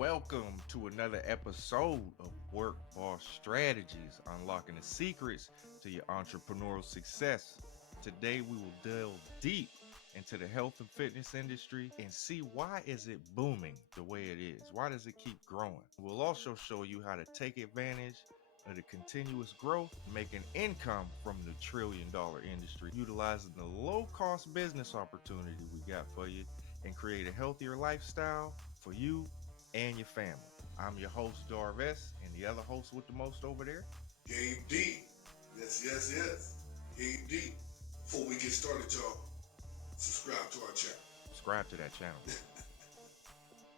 Welcome to another episode of Work Boss Strategies, unlocking the secrets to your entrepreneurial success. Today we will delve deep into the health and fitness industry and see why is it booming the way it is? Why does it keep growing? We'll also show you how to take advantage of the continuous growth, making income from the trillion-dollar industry, utilizing the low-cost business opportunity we got for you, and create a healthier lifestyle for you and your family. I'm your host, Darvez, and the other host with the most over there, Gabe D. Yes. Gabe D. Before we get started, y'all, subscribe to our channel. Subscribe to that channel.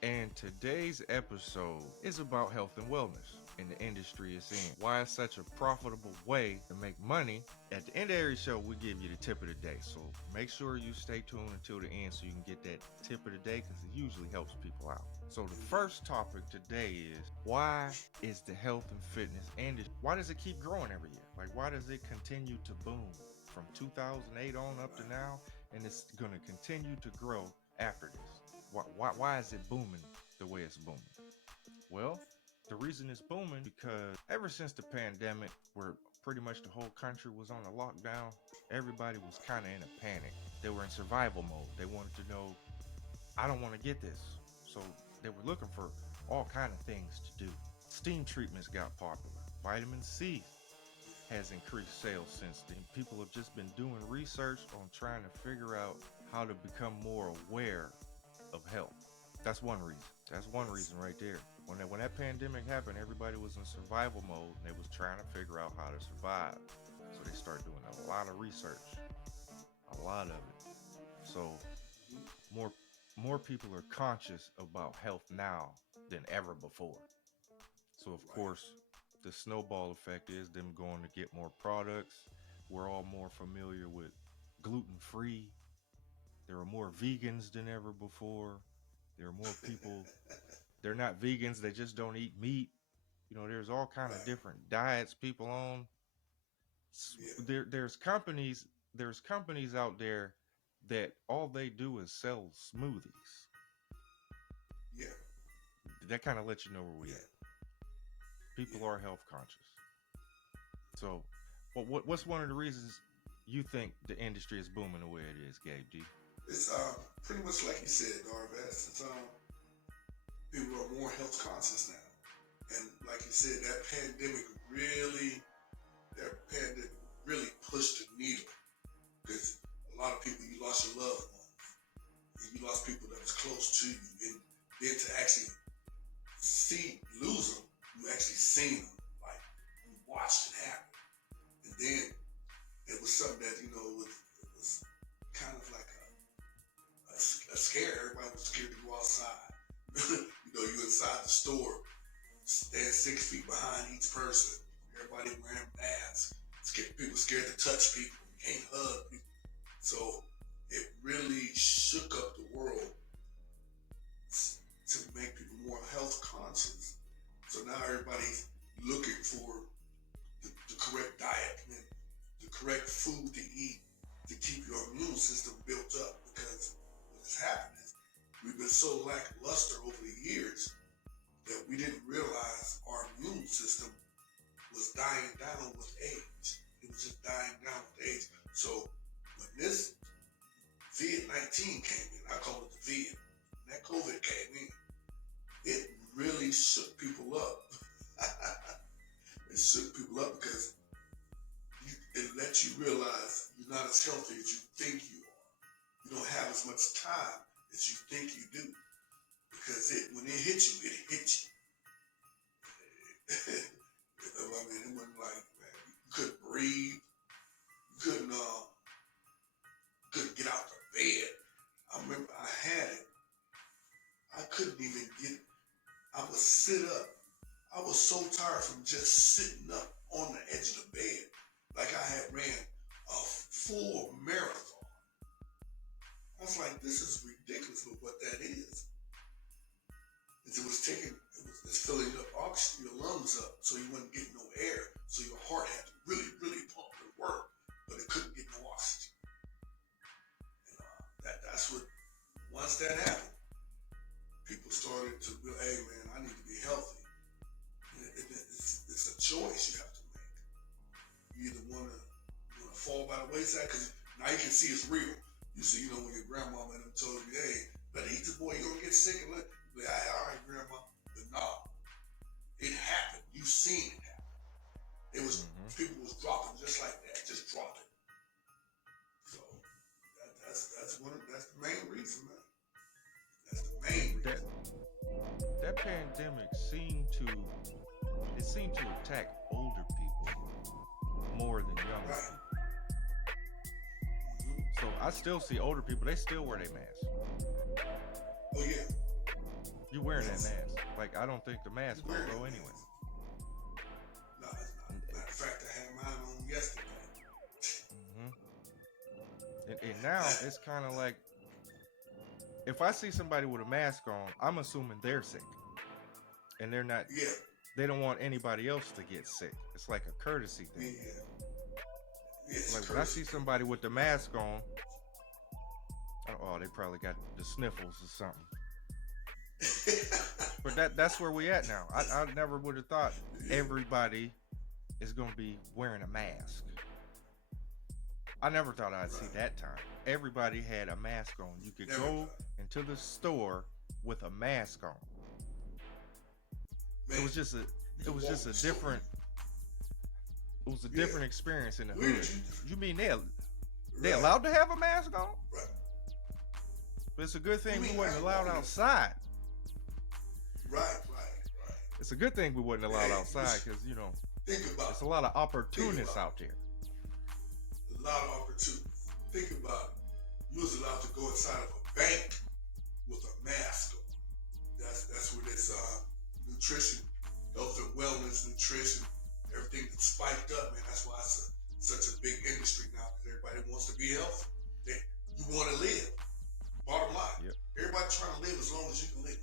And today's episode is about health and wellness in the industry it's in. Why it's such a profitable way to make money. At the end of every show, we give you the tip of the day. So make sure you stay tuned until the end so you can get that tip of the day, because it usually helps people out. So the first topic today is, why is the health and fitness industry, why does it keep growing every year? Like, why does it continue to boom from 2008 on up to now? And it's going to continue to grow after this. Why is it booming the way it's booming? Well, the reason it's booming because ever since the pandemic, where pretty much the whole country was on a lockdown, everybody was kind of in a panic. They were in survival mode. They wanted to know, I don't want to get this. So they were looking for all kind of things to do. Steam treatments got popular. Vitamin C has increased sales since then. People have just been doing research on trying to figure out how to become more aware of health. That's one reason. That's one reason right there. When that pandemic happened, everybody was in survival mode and they was trying to figure out how to survive. So they started doing a lot of research, a lot of it. So more people are conscious about health now than ever before. So of course, the snowball effect is them going to get more products. We're all more familiar with gluten-free. There are more vegans than ever before. There are more people, they're not vegans, they just don't eat meat. You know, there's all kind of different diets people on. Yeah. There's companies out there that all they do is sell smoothies. Yeah. That kind of lets you know where we Yeah. at. People Yeah. are health conscious. So, what's one of the reasons you think the industry is booming the way it is, Gabe G? It's pretty much like you said, Darvez. It's people are more health conscious now. And like you said, that pandemic really pushed the needle. Because a lot of people, you lost your loved ones. And you lost people that was close to you. And then to actually lose them, you actually seen them. Like, you watched it happen. And then it was something that, it was kind of like a scare. Everybody was scared to go outside. You inside the store, stand 6 feet behind each person. Everybody wearing masks. People scared to touch people. You can't hug people. So it really shook up the world to make people more health conscious. So now everybody's looking for the correct diet and the correct food to eat to keep your immune system built up. Because what has happened is we've been so lackluster over the years that we didn't realize our immune system was dying down with age. It was just dying down with age. So when this COVID-19 came in, I call it the vid, when that COVID came in, it really shook people up. It shook people up because it lets you realize you're not as healthy as you think you are. You don't have as much time as you think you do. Because when it hit you, it hit you. I mean, it wasn't like, man, you couldn't breathe. You couldn't get out the bed. I remember I had it. I couldn't even I would sit up. I was so tired from just sitting up on the edge of the bed. Like I had ran a full marathon. I was like, this is ridiculous with what that is. It's filling up oxygen, your lungs up, so you wouldn't get no air. So your heart had to really, really pump and work, but it couldn't get no oxygen. And that's what, once that happened, people started to, hey man, I that because now you can see it's real. You see, when your grandmama and them told you, hey, better eat this boy, you're gonna get sick and all right, grandma. But no, it happened. You seen it happen. It was people was dropping just like that, just dropping. So that's the main reason, man. That's the main reason. That pandemic seemed to attack older people more than younger people. So I still see older people, they still wear their mask. Oh yeah. You wearing that mask. Like, I don't think the mask will go anywhere. No, it's not. Matter of fact, I had mine on yesterday. And now it's kind of like, if I see somebody with a mask on, I'm assuming they're sick. And they're not. Yeah. They don't want anybody else to get sick. It's like a courtesy thing. Yeah. Like when I see somebody with the mask on, they probably got the sniffles or something. But that's where we at now. I never would have thought everybody is gonna be wearing a mask. I never thought I'd see that time. Everybody had a mask on. You could go into the store with a mask on. Man, it was just a different experience in the hood. You mean they allowed to have a mask on? Right. But it's a good thing we wasn't allowed outside. Right. It's a good thing we wasn't allowed outside because there's a lot of opportunists out there. A lot of opportunities. Think about it. You was allowed to go inside of a bank with a mask on. That's where this nutrition, health and wellness, nutrition, everything that's spiked up, man. That's why it's such a big industry now because everybody wants to be healthy. You want to live. Bottom line. Yep. Everybody trying to live as long as you can live.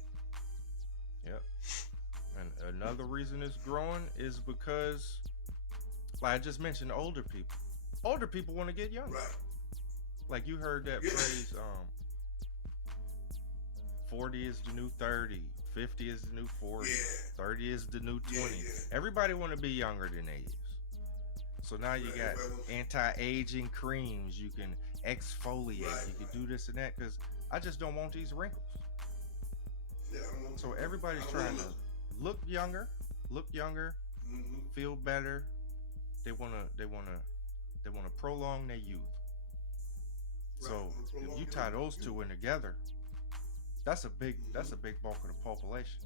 Yep. And another reason it's growing is because, like I just mentioned, older people. Older people want to get younger. Right. Like you heard that phrase, 40 is the new 30, 50 is the new 40, 30 is the new 20. Everybody want to be younger than they is. So now you got anti-aging creams, you can exfoliate, you can do this and that, because I just don't want these wrinkles. So everybody's trying to look younger, feel better. They wanna prolong their youth. So if you tie those two in together, that's a big bulk of the population.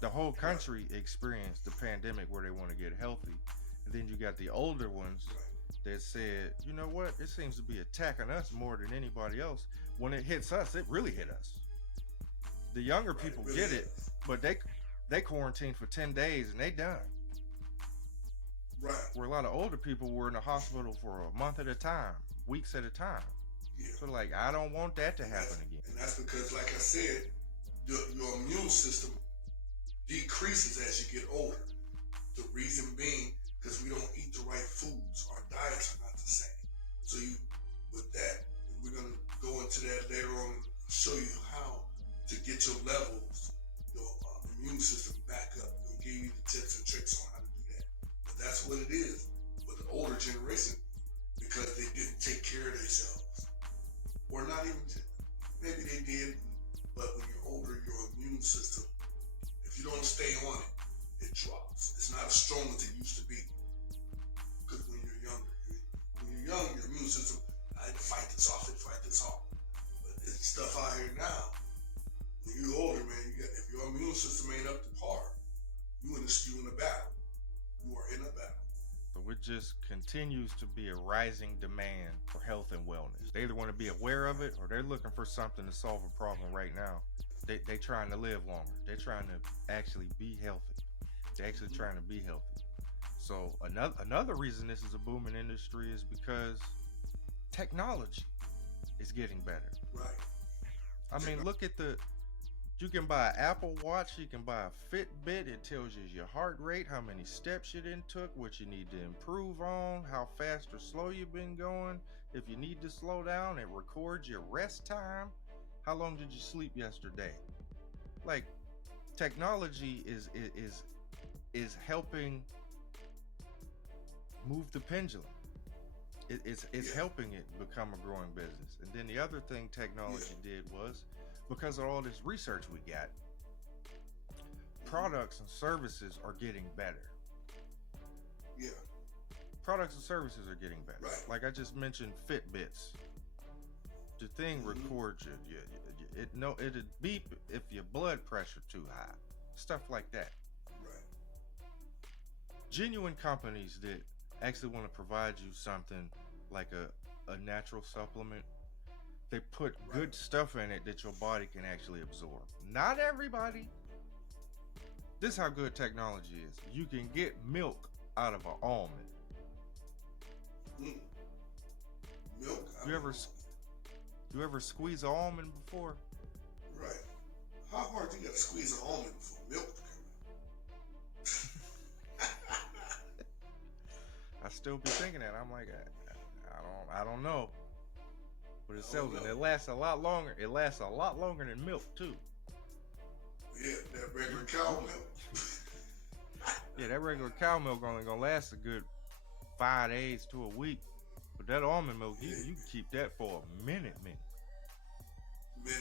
The whole country experienced the pandemic where they want to get healthy, and then you got the older ones that said, you know what, it seems to be attacking us more than anybody else. When it hits us, it really hit us. The younger people get it, but they quarantine for 10 days and they done. Right. Where a lot of older people were in the hospital for a month at a time, weeks at a time. Yeah. So like, I don't want that to happen again. And that's because, like I said, your immune system decreases as you get older. The reason being because we don't eat the right foods. Our diets are not the same. So with that, we're gonna go into that later on and show you how to get your levels, your immune system back up. We're gonna give you the tips and tricks on how to do that. But that's what it is with the older generation, because they didn't take care of themselves. Or not even, maybe they did, but when you're older, your immune system, if you don't stay on it, it drops. It's not as strong as it used to be. Because when you're younger, your immune system, I had to fight this off. But there's stuff out here now. When you're older, man, if your immune system ain't up to par, you in a battle. You are in a battle. So it just continues to be a rising demand for health and wellness. They either want to be aware of it or they're looking for something to solve a problem right now. They trying to live longer. They're trying to actually be healthy. They're actually trying to be healthy. So another reason this is a booming industry is because technology is getting better. Right. I mean, look at you can buy an Apple Watch, you can buy a Fitbit. It tells you your heart rate, how many steps you done took, what you need to improve on, how fast or slow you've been going. If you need to slow down, it records your rest time. How long did you sleep yesterday? Like, technology is helping move the pendulum. it's helping it become a growing business. And then the other thing technology did was, because of all this research we got, products and services are getting better. Yeah. Products and services are getting better. Right. Like I just mentioned, Fitbits. The thing records it'll beep if your blood pressure too high, stuff like that. Right. Genuine companies that actually want to provide you something like a natural supplement, they put good stuff in it that your body can actually absorb. Not everybody. This is how good technology is. You can get milk out of an almond. Milk. You ever squeeze an almond before? Right. How hard you got to squeeze an almond for milk to come out? I still be thinking that. I'm like, I don't know. But it sells it. It lasts a lot longer. It lasts a lot longer than milk too. Yeah, that regular cow milk. Yeah, that regular cow milk only gonna last a good 5 days to a week. But that almond milk, you can keep that for a minute. Yeah.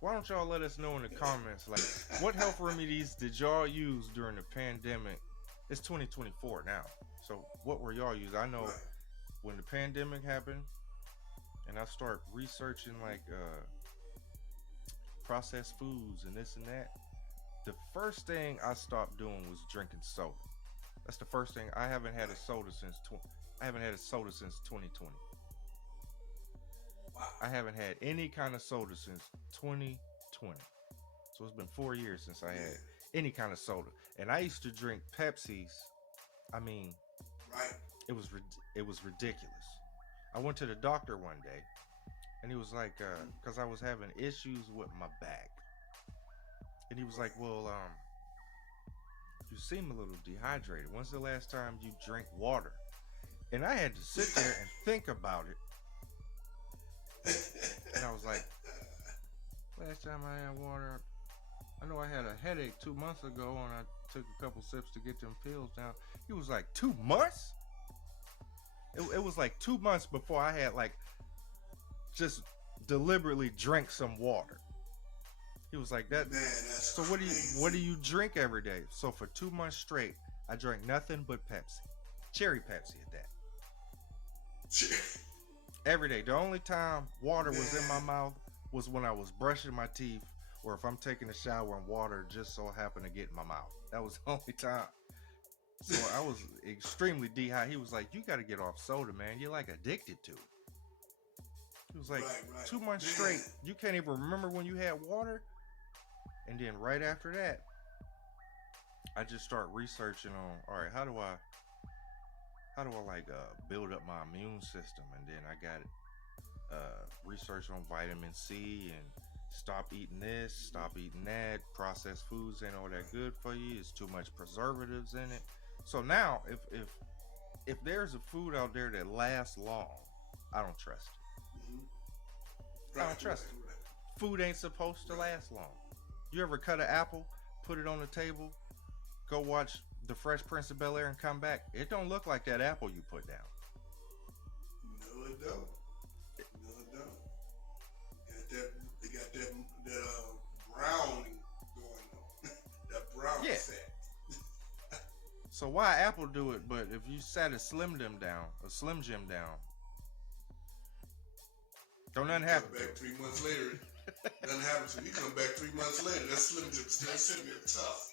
Why don't y'all let us know in the comments, like, what health remedies did y'all use during the pandemic? It's 2024 now. So what were y'all using? I know when the pandemic happened and I start researching like processed foods and this and that, the first thing I stopped doing was drinking soda. That's the first thing. I haven't had a soda since 2020. Wow. I haven't had any kind of soda since 2020. So it's been 4 years since I had any kind of soda. And I used to drink Pepsis. I mean, it was ridiculous. I went to the doctor one day, and he was like, because I was having issues with my back. And he was like, well, you seem a little dehydrated. When's the last time you drank water? And I had to sit there and think about it. And I was like, last time I had water, I know I had a headache 2 months ago and I took a couple sips to get them pills down. He was like, 2 months? It was like 2 months before I had like just deliberately drank some water. He was like, that. Man, that's so what do you drink every day? So for 2 months straight, I drank nothing but Pepsi. Cherry Pepsi at that. Every day. The only time water was in my mouth was when I was brushing my teeth, or if I'm taking a shower and water just so happened to get in my mouth. That was the only time. So I was extremely dehydrated. He was like, you got to get off soda, man. You're like addicted to it. He was like, 2 months straight, you can't even remember when you had water. And then right after that, I just start researching on, all right, how do I like build up my immune system? And then I got research on vitamin C and stop eating this, stop eating that. Processed foods ain't all that good for you. It's too much preservatives in it. So now, if there's a food out there that lasts long, I don't trust it. I don't trust it. Food ain't supposed to last long. You ever cut an apple, put it on the table, go watch The Fresh Prince of Bel-Air and come back? It don't look like that apple you put down. No, it don't. No, it don't. They got that browning going on. That brown fat. So why Apple do it, but if you sat a Slim Jim down, don't nothing happen. Back 3 months later, nothing happens. You come back 3 months later, that Slim Jim still sitting there tough.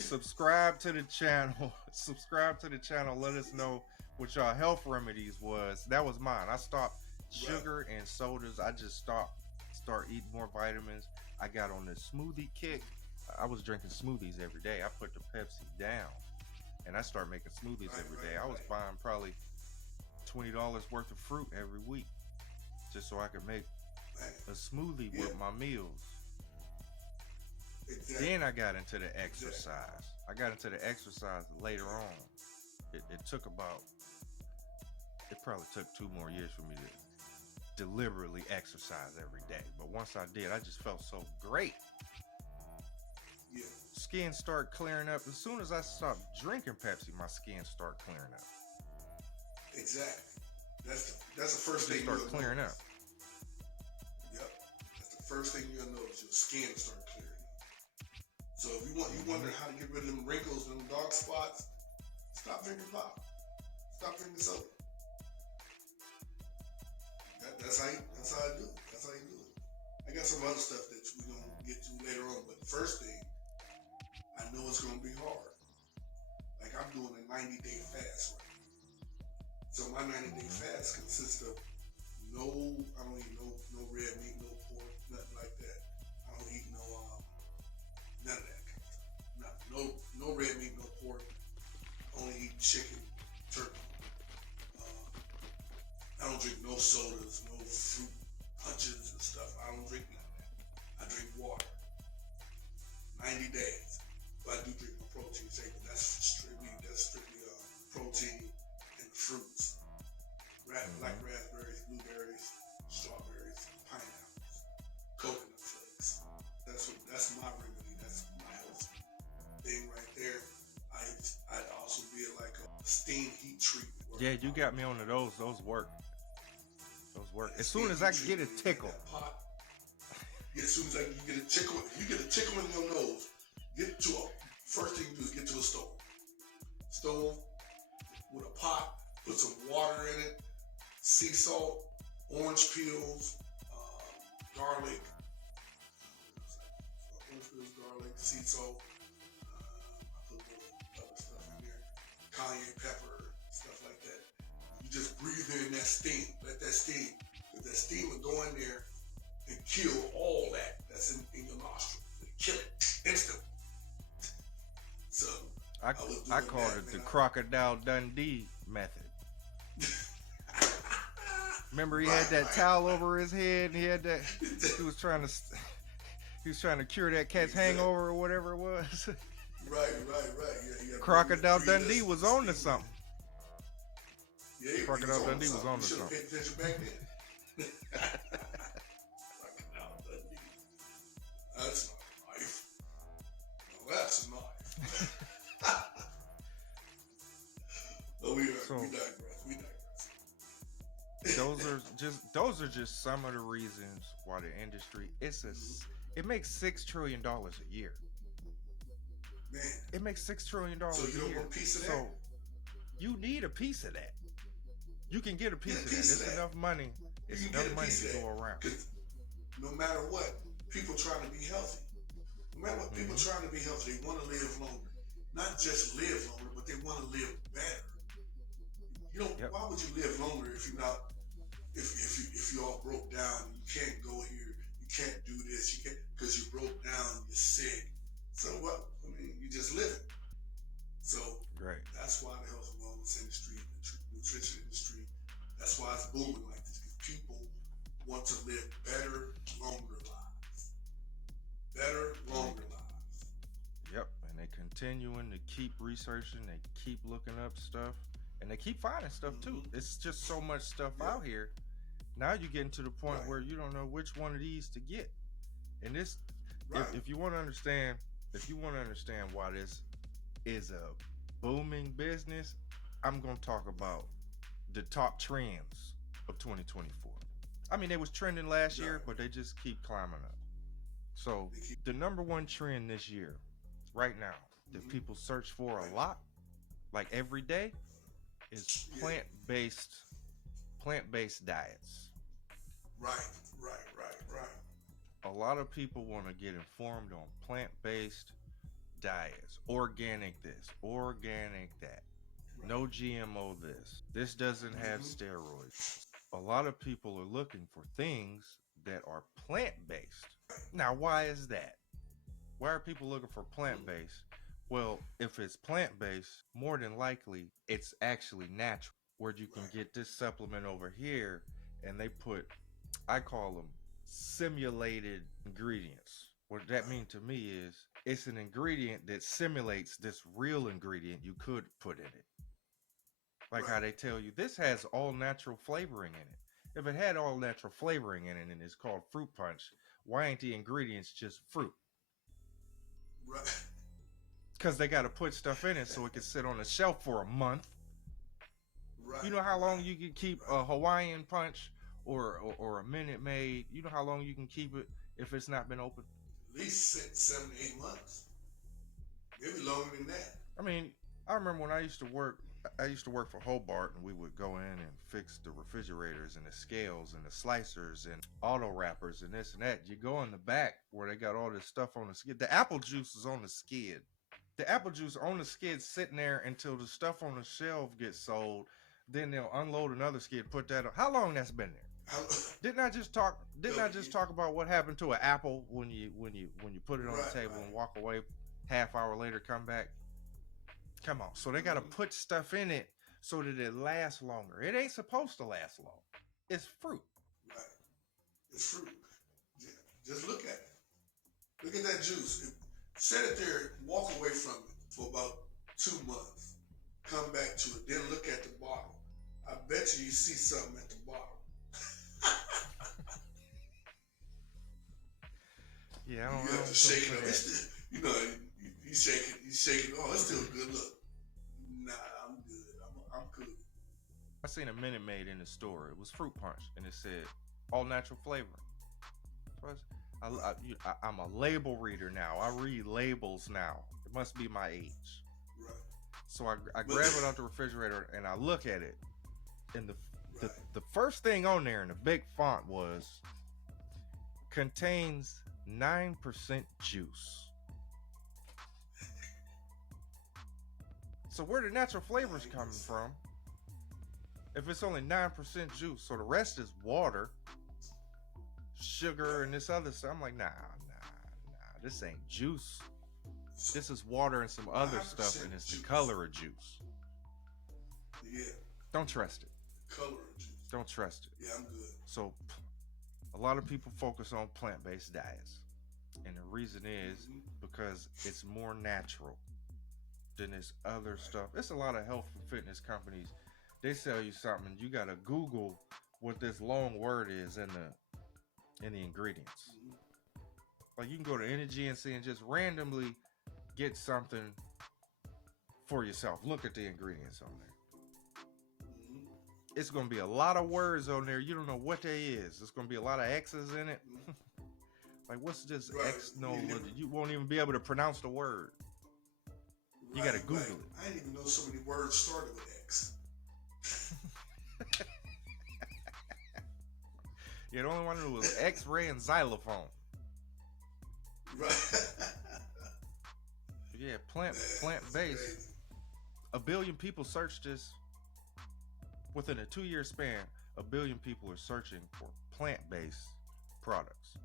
Subscribe to the channel. Let us know what y'all health remedies was. That was mine. I stopped sugar and sodas. I just start eating more vitamins. I got on this smoothie kick. I was drinking smoothies every day. I put the Pepsi down and I started making smoothies every day. I was buying probably $20 worth of fruit every week just so I could make a smoothie with my meals. Then I got into the exercise. I got into the exercise later on. It probably took 2 more years for me deliberately exercise every day. But once I did, I just felt so great. Yeah. Skin start clearing up. As soon as I stopped drinking Pepsi, my skin start clearing up. Exactly. That's the first thing start you'll clearing notice. up. Yep. That's the first thing you'll notice. Your skin start clearing up. So if you wonder how to get rid of them wrinkles and them dark spots, stop drinking pop. Stop drinking soda. That's how I do it. That's how you do it. I got some other stuff that we're gonna get to later on, but the first thing, I know it's gonna be hard. Like I'm doing a 90-day fast right now. So my 90-day fast consists of I don't eat no red meat, no pork, nothing like that. I don't eat none of that kind of stuff. No red meat, no pork. I only eat chicken, turkey. I don't drink no sodas, no fruit punches and stuff. I don't drink none of that. I drink water. 90 days. But I do drink my protein shake, but that's strictly protein and fruits. Black raspberries, blueberries, strawberries, pineapples, coconut flakes. That's my remedy. That's my health thing right there. I'd also be like a steam heat treatment. Yeah, you got me on those. Those work. Those work. As soon as I get a tickle. As soon as you get a tickle, in your nose. First thing you do is get to a stove. Stove with a pot. Put some water in it. Sea salt, orange peels, garlic, sea salt. I put a little other stuff in there, cayenne pepper, stuff like that. You just breathe in that steam. Let that steam, because that steam will go in there and kill all that's in your nostril. Kill it instantly. So I called it the Crocodile Dundee method. Remember, he had that towel over his head, and he was trying to cure that cat's hangover or whatever it was. Right. Yeah, Crocodile Dundee was on to something. Yeah, Crocodile Dundee was on to something. Paid attention back then. Crocodile Dundee. That's not a knife. No, that's a knife. We digress. Those are just some of the reasons why the industry it makes $6 trillion a year. Man, it makes $6 trillion a year. So you don't want a piece of that? So you need a piece of that. You can get a piece of that. It's enough money. It's enough money to go around. No matter what, people trying to be healthy. No matter what, people trying to be healthy. They want to live longer. Not just live longer, but they want to live better. Why would you live longer if you're not? If you all broke down, you can't go here, you can't do this, you can't because you broke down, you're sick. So what? I mean, you just living. So that's why the health and wellness industry, the nutrition industry, that's why it's booming like this. Because people want to live better, longer lives. Better, longer lives. Yep, and they continuing to keep researching, they keep looking up stuff. And they keep finding stuff too. It's just so much stuff out here. Now you're getting to the point where you don't know which one of these to get. And this, if you want to understand why this is a booming business, I'm going to talk about the top trends of 2024. I mean, they was trending last year, but they just keep climbing up. So the number one trend this year, right now, that people search for a lot, like every day, is plant-based diets. Right. A lot of people want to get informed on plant-based diets, organic this, organic that, no GMO this. This doesn't have steroids. A lot of people are looking for things that are plant-based. Now, why is that? Why are people looking for plant-based? Well, if it's plant-based, more than likely, it's actually natural. Where you can get this supplement over here, and they put, I call them simulated ingredients. What that means to me is, it's an ingredient that simulates this real ingredient you could put in it. Like how they tell you, this has all natural flavoring in it. If it had all natural flavoring in it and it's called fruit punch, why ain't the ingredients just fruit? Right. Because they got to put stuff in it so it can sit on the shelf for a month. Right. You know how long you can keep a Hawaiian punch or a Minute Maid? You know how long you can keep it if it's not been opened? At least 6, 7, 8 months. Maybe longer than that. I mean, I remember when I used to work for Hobart, and we would go in and fix the refrigerators and the scales and the slicers and auto wrappers and this and that. You go in the back where they got all this stuff on the skid. The apple juice is on the skid. The apple juice on the skid sitting there until the stuff on the shelf gets sold. Then they'll unload another skid, put that on. How long that's been there? Didn't I just talk about what happened to an apple when you put it on the table and walk away, half hour later come back? Come on. So they got to put stuff in it so that it lasts longer. It ain't supposed to last long. It's fruit. Right. It's fruit. Just look at it. Look at that juice. Set it there, walk away from it for about 2 months. Come back to it. Then look at the bottle. I bet you see something at the bottom. Yeah, I don't know. You have to shake it up. Still, you know, you shake it. Oh, it's still good. Look. Nah, I'm good. I'm good. I seen a Minute Maid in the store. It was fruit punch, and it said all natural flavoring. So I'm a label reader now. I read labels now. It must be my age. Right. So I grab it out the refrigerator and I look at it, and the first thing on there in the big font was contains 9% juice. So where the natural flavors coming from? If it's only 9% juice, so the rest is water, sugar, and this other stuff. I'm like, nah, this ain't juice. This is water and some other stuff, and it's the color of juice. Yeah. Don't trust it. Color of juice. Don't trust it. Yeah, I'm good. So a lot of people focus on plant-based diets, and the reason is because it's more natural than this other stuff. It's a lot of health and fitness companies. They sell you something, you gotta Google what this long word is in the ingredients. Like you can go to NGNC and just randomly get something for yourself. Look at the ingredients on there. It's gonna be a lot of words on there. You don't know what they is. There's gonna be a lot of X's in it. Like what's this X? No, you won't even be able to pronounce the word. You gotta Google it. I didn't even know so many words started with X. Yeah, the only one that was X-ray and xylophone. Right. Yeah, plant-based. 1 billion people searched this. Within a 2-year span, 1 billion people are searching for plant-based products,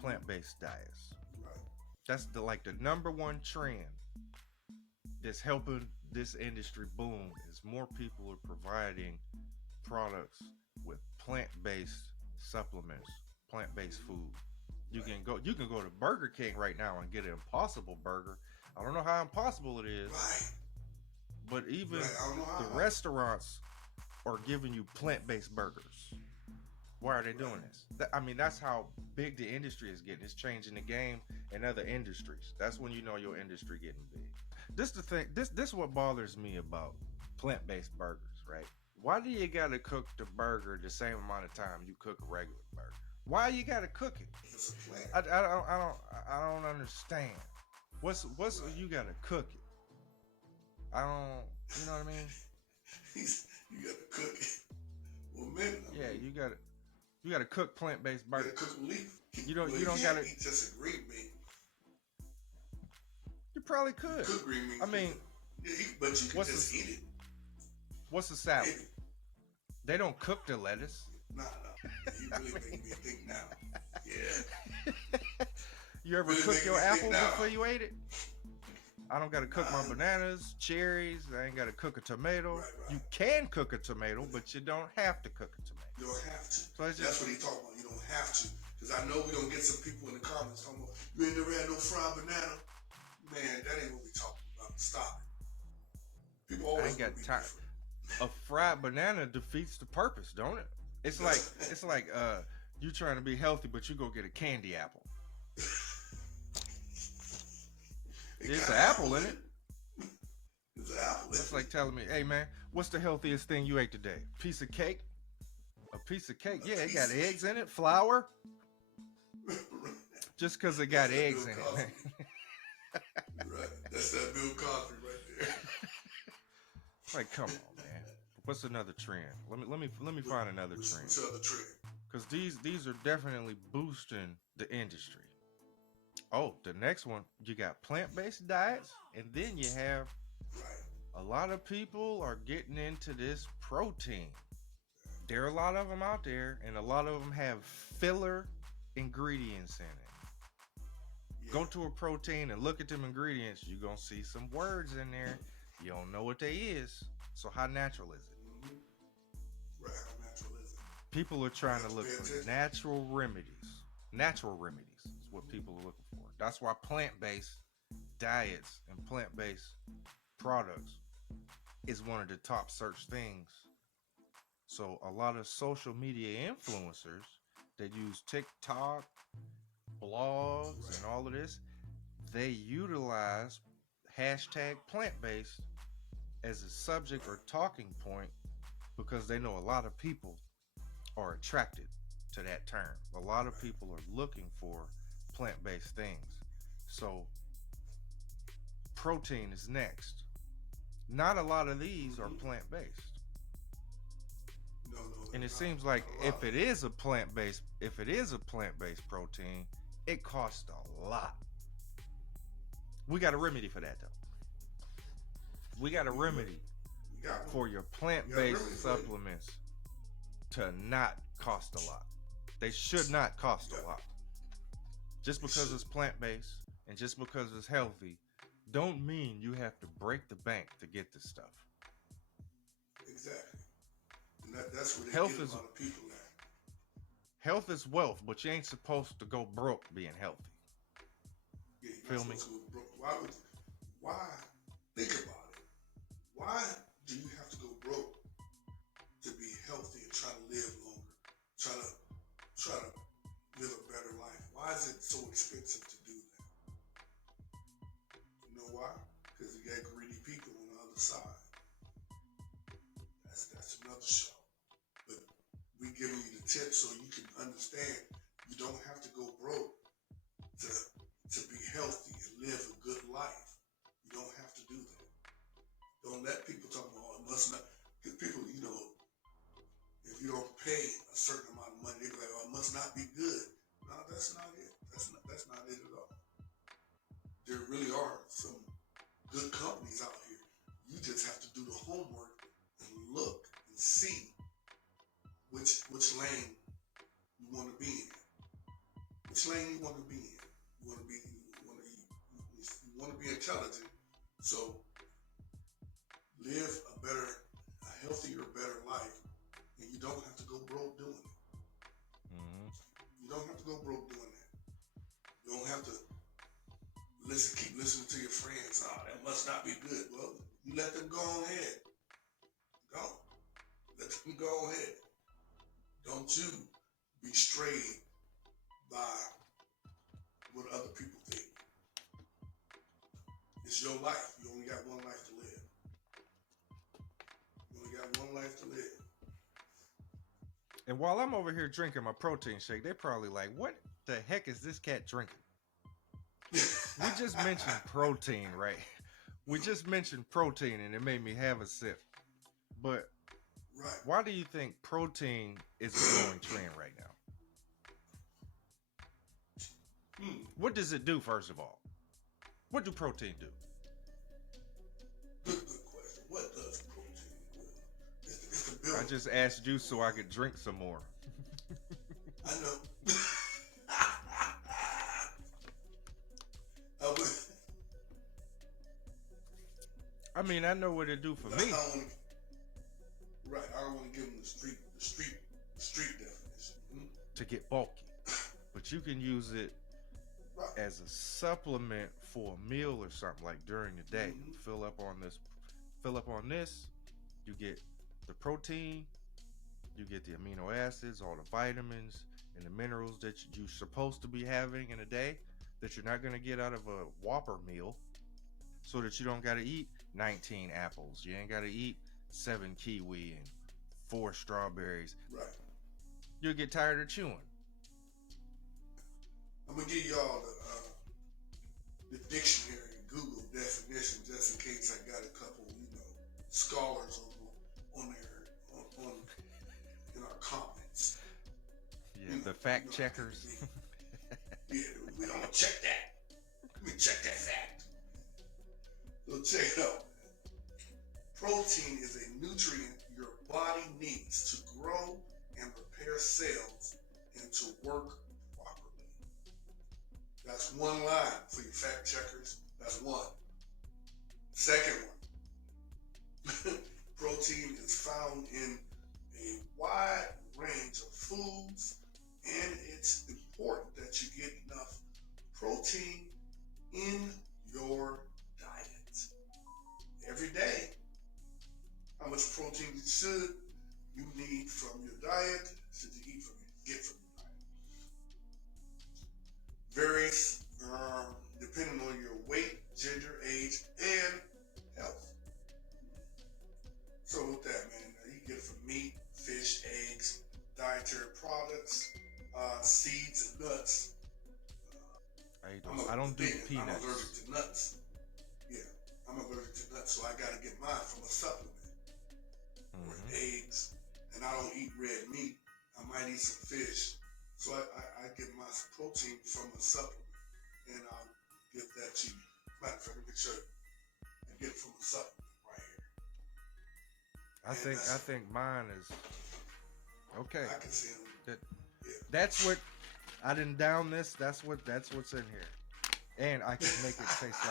plant-based diets. Right. That's the number one trend that's helping this industry boom. Is more people are providing products with plant-based supplements, plant-based food. You can go to Burger King right now and get an Impossible Burger. I don't know how impossible it is, but even the restaurants are giving you plant-based burgers. Why are they doing this? I mean, that's how big the industry is getting. It's changing the game in other industries. That's when you know your industry getting big. This the thing. This is what bothers me about plant-based burgers, right? Why do you gotta cook the burger the same amount of time you cook a regular burger? Why you gotta cook it? I don't understand. What's you gotta cook it? I don't. You know what I mean? You gotta cook it. Well, man. You gotta cook plant-based burgers. You gotta cook leaf. You don't gotta eat just a green bean. You probably could. Cook green bean. I mean, but you can just eat it. What's a salad? Maybe. They don't cook the lettuce. Nah. You really make me think now. Yeah. You ever cook your apple before you ate it? I don't gotta cook my bananas, cherries. I ain't gotta cook a tomato. Right. You can cook a tomato, but you don't have to cook a tomato. You don't have to. So that's what he talking about. You don't have to. Because I know we're going to get some people in the comments talking about, you ain't never had no fried banana. Man, that ain't what we talking about. Stop it. People always I ain't got time. A fried banana defeats the purpose, don't it? It's like you trying to be healthy, but you go get a candy apple. It's an apple in it. It's an apple. It's like telling me, hey man, what's the healthiest thing you ate today? Piece of cake? A piece of cake? Yeah, it got eggs in it, flour. Just because it got eggs in it, man. Right. That's that Bill Cosby right there. Like, come on, man. What's another trend? Let me find another trend. What's other trend? Because these are definitely boosting the industry. Oh, the next one, you got plant-based diets, and then you have a lot of people are getting into this protein. There are a lot of them out there, and a lot of them have filler ingredients in it. Yeah. Go to a protein and look at them ingredients. You're going to see some words in there. You don't know what they is. So how natural is it? Mm-hmm. Right, how natural is it? People are trying to look for natural remedies. Natural remedies is what people are looking for. That's why plant-based diets and plant-based products is one of the top search things. So a lot of social media influencers that use TikTok, blogs, and all of this, they utilize hashtag plant-based as a subject or talking point because they know a lot of people are attracted to that term. A lot of people are looking for plant-based things. So protein is next. Not a lot of these are plant-based. No, and it seems like if it is a plant-based protein, it costs a lot. We got a remedy for that though. We got a remedy for your plant-based supplements to not cost a lot. They should not cost a lot. Just because it's plant-based and just because it's healthy don't mean you have to break the bank to get this stuff. Exactly. And that's where they get a lot of people at. Health is wealth, but you ain't supposed to go broke being healthy. Yeah, you're not supposed to go broke. Why? Think about it. Why do you have to go broke to be healthy and try to live longer? Try to live a better life? Why is it so expensive to do that? You know why? Because you got greedy people on the other side. That's another show. But we giving you the tips so you can understand you don't have to go broke to be healthy and live a good life. You don't have to do that. Don't let people talk about, it must not, because people, if you don't pay a certain amount of money, they be like, oh, it must not be good. No, that's not it. That's not it at all. There really are some good companies out here. You just have to do the homework and look and see which lane you want to be in. Which lane you want to be in. You want to be intelligent. So live a healthier, better life, and you don't have to go broke doing it. Mm-hmm. You don't have to go broke doing that. You don't have to keep listening to your friends. Oh, that must not be good. Well, you let them go ahead. Go. Let them go ahead. Don't you be strayed by what other people think. It's your life. You only got one life to live. You only got one life to live. And while I'm over here drinking my protein shake, they're probably like, what the heck is this cat drinking? We just mentioned protein, right? We just mentioned protein and it made me have a sip. But why do you think protein is a growing trend right now? What does it do, first of all? What do protein do? Good question. What does protein do? It's the building. I just asked you so I could drink some more. I know. I mean, I know what it do for me. I don't want to give them the street definition. To get bulky. But you can use it as a supplement for a meal or something, like during the day. Fill up on this, you get the protein, You get the amino acids, all the vitamins, and the minerals that you're supposed to be having in a day that you're not going to get out of a Whopper meal, so that you don't got to eat 19 apples. You ain't got to eat 7 kiwi and 4 strawberries. Right. You'll get tired of chewing. I'm going to give y'all the dictionary, Google definition, just in case I got a couple, scholars on there, in our comments. Yeah, the fact checkers. Yeah, we don't check that. Let me check that fact. So check it out. Protein is a nutrient your body needs to grow and repair cells and to work properly. That's one line for you fact checkers. That's one. Second one. Protein is found in a wide range of foods, and it's important that you get enough protein in your diet every day. How much protein should you need from your diet? Should you get from your diet? Varies depending on your weight, gender, age, and health. So with that, man, you get from meat, fish, eggs, dietary products, seeds, and nuts. I don't do peanuts. I'm allergic to nuts. Yeah, I'm allergic to nuts, so I got to get mine from a supplement. Or eggs, and I don't eat red meat. I might eat some fish, so I get my protein from a supplement, and I'll give that to you. Matter of fact, let me show you. I get it from a supplement right here. I think mine is okay. I can see them. That's what I didn't down this. That's what's in here, and I can make it taste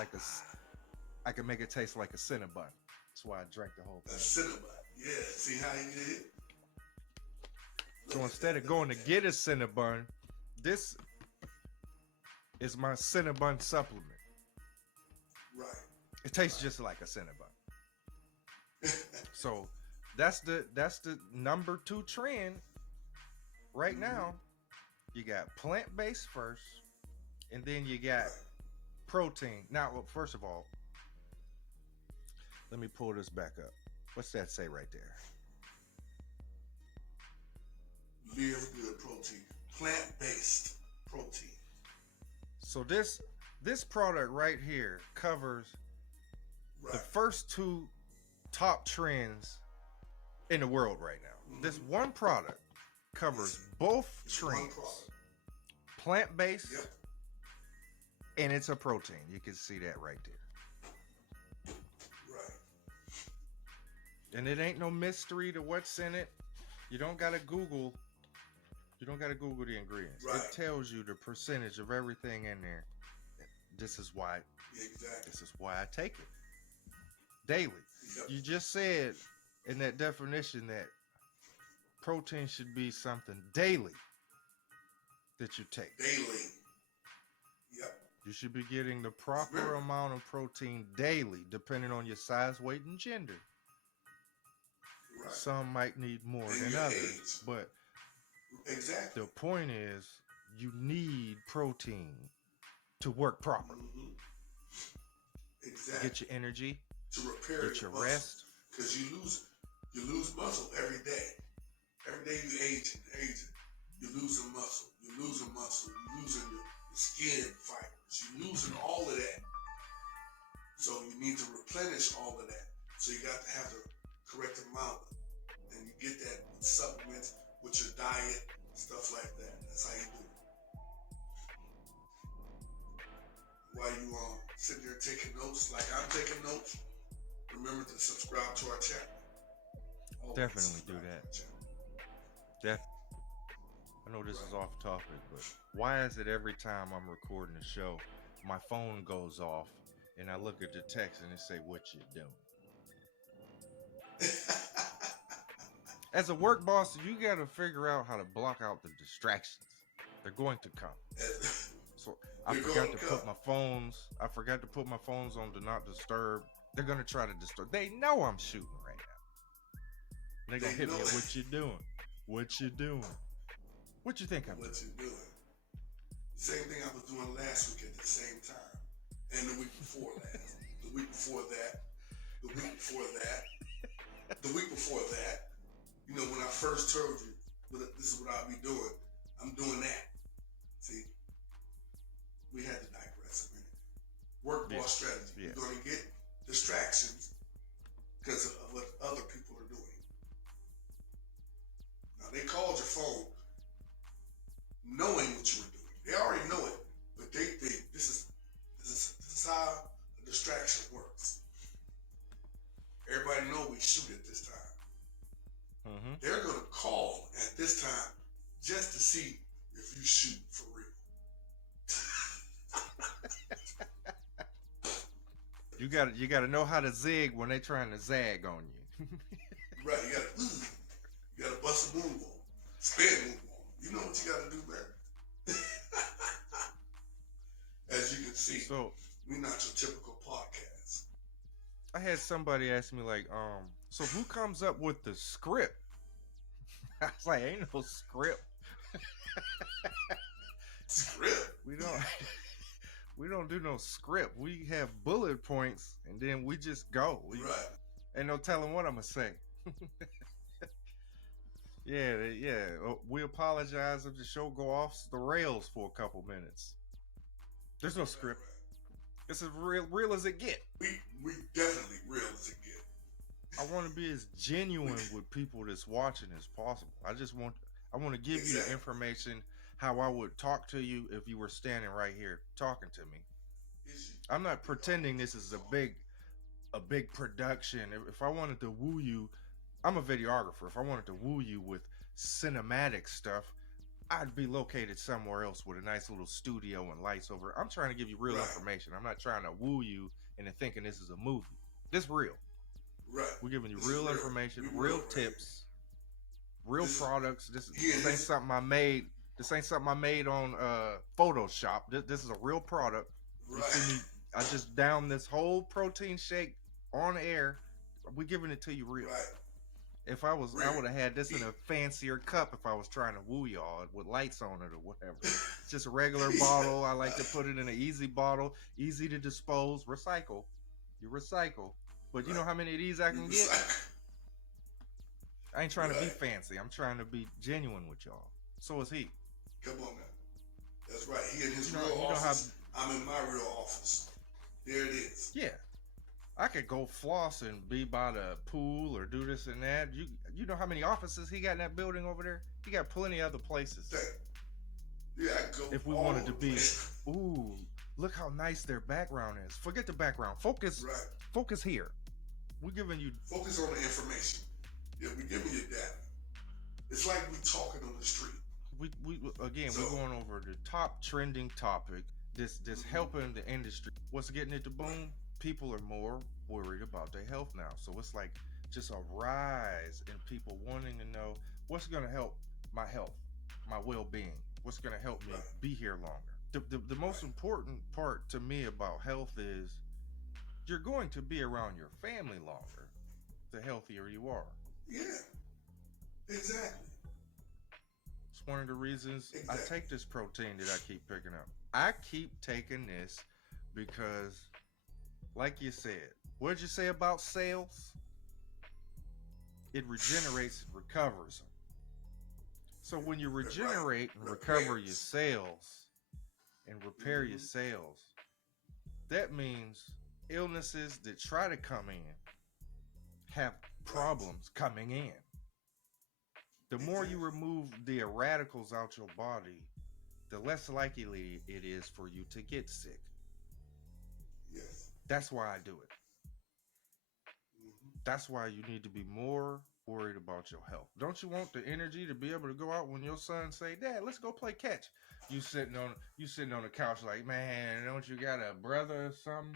like a Cinnabon. That's why I drank the whole thing. A Cinnabon. Yeah, see how you get it? So instead of going to get a Cinnabon, this is my Cinnabon supplement. Right. It tastes just like a Cinnabon. So that's the number 2 trend right now. You got plant-based first, and then you got protein. Now, well, first of all, let me pull this back up. What's that say right there? LiveGood protein. Plant-based protein. So this product right here covers the first 2 top trends in the world right now. This one product covers both trends. Plant-based, and it's a protein. You can see that right there. And it ain't no mystery to what's in it. You don't gotta Google the ingredients. Right. It tells you the percentage of everything in there. This is why I take it daily. Yep. You just said in that definition that protein should be something daily that you take. Daily. Yep. You should be getting the proper amount of protein daily, depending on your size, weight, and gender. Right. Some might need more than others, but the point is you need protein to work properly. Exactly. Get your energy, to repair, get your rest. Because you lose muscle every day. Every day you age, you're losing muscle. You're losing muscle. You're losing your skin fibers. You're losing all of that. So you need to replenish all of that. So you got to have the correct amount. And you get that with supplements, with your diet, stuff like that. That's how you do it. While you sitting there taking notes, like I'm taking notes, remember to subscribe to our channel. Definitely do that. I know this is off topic, but why is it every time I'm recording a show, my phone goes off and I look at the text and it say, "What you doing?" As a work boss, you got to figure out how to block out the distractions. They're going to come. So I forgot to put my phones on Do Not Disturb. They're going to try to disturb. They know I'm shooting right now. They're going to hit me with what you doing. What you doing? What you think I'm What doing? you doing? Same thing I was doing last week at the same time. And the week before last. The week before that. The week before that. The week before that. You know, when I first told you, this is what I'll be doing, I'm doing that. See? We had to digress a minute. Work boss strategy. Yeah. You're going to get distractions because of what other people are doing. Now, they called your phone knowing what you were doing. They already know it, but they think this is how a distraction works. Everybody know we shoot at this time. Mm-hmm. They're going to call at this time just to see if you shoot for real. You gotta know how to zig when they trying to zag on you. Right, you gotta bust a move on, spin move on. You know what you gotta do, man. As you can see, So we're not your typical podcast. I had somebody ask me like, so who comes up with the script? I was like, ain't no script. Script? We don't do no script. We have bullet points and then we just go. Right. Ain't no telling what I'm gonna say. Yeah. We apologize if the show go off the rails for a couple minutes. There's no script. Right. It's as real as it get. We definitely real as it get. I want to be as genuine with people that's watching as possible. I want to give you the information how I would talk to you if you were standing right here talking to me. I'm not pretending this is a big production. If I wanted to woo you, I'm a videographer. If I wanted to woo you with cinematic stuff, I'd be located somewhere else with a nice little studio and lights over. I'm trying to give you real information. I'm not trying to woo you into thinking this is a movie. This real. Right. We're giving you real information, real tips, real products. This ain't something I made. This ain't something I made on Photoshop. This is a real product. Right. You see me? I just downed this whole protein shake on air. We're giving it to you real. Right. If I would have had this in a fancier cup if I was trying to woo y'all with lights on it or whatever. It's just a regular bottle. I like to put it in an easy bottle, easy to dispose, recycle. You recycle. But you know how many of these I can get? I ain't trying to be fancy. I'm trying to be genuine with y'all. So is he. Come on now. That's right. He in his real office. I'm in my real office. There it is. Yeah. I could go floss and be by the pool or do this and that. You know how many offices he got in that building over there? He got plenty of other places. Yeah, I could go. If we wanted to be, ooh, look how nice their background is. Forget the background. Focus. Right. Focus here. We're giving you. Focus on the information. Yeah, we're giving you data. It's like we talking on the street. We're going over the top trending topic. This helping the industry. What's getting it to boom? People are more worried about their health now. So it's like just a rise in people wanting to know what's going to help my health, my well-being. What's going to help me be here longer. The most important part to me about health is you're going to be around your family longer the healthier you are. Yeah, exactly. It's one of the reasons I take this protein that I keep picking up. I keep taking this because, like you said, what did you say about cells? It regenerates and recovers them. So when you regenerate and recover your cells and repair your cells, that means illnesses that try to come in have problems coming in. The more you remove the radicals out your body, the less likely it is for you to get sick. Yes. That's why I do it. That's why you need to be more worried about your health. Don't you want the energy to be able to go out when your son say, "Dad, let's go play catch"? You sitting on the couch like, "Man, don't you got a brother or something?"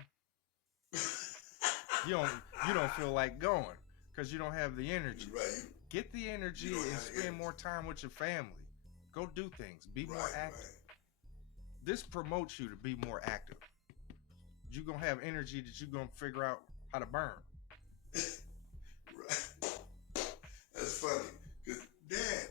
You don't feel like going because you don't have the energy. Right. Get the energy and spend more time with your family. Go do things. Be more active. Right. This promotes you to be more active. You're going to have energy that you're going to figure out how to burn. Right. That's funny. Because Dad,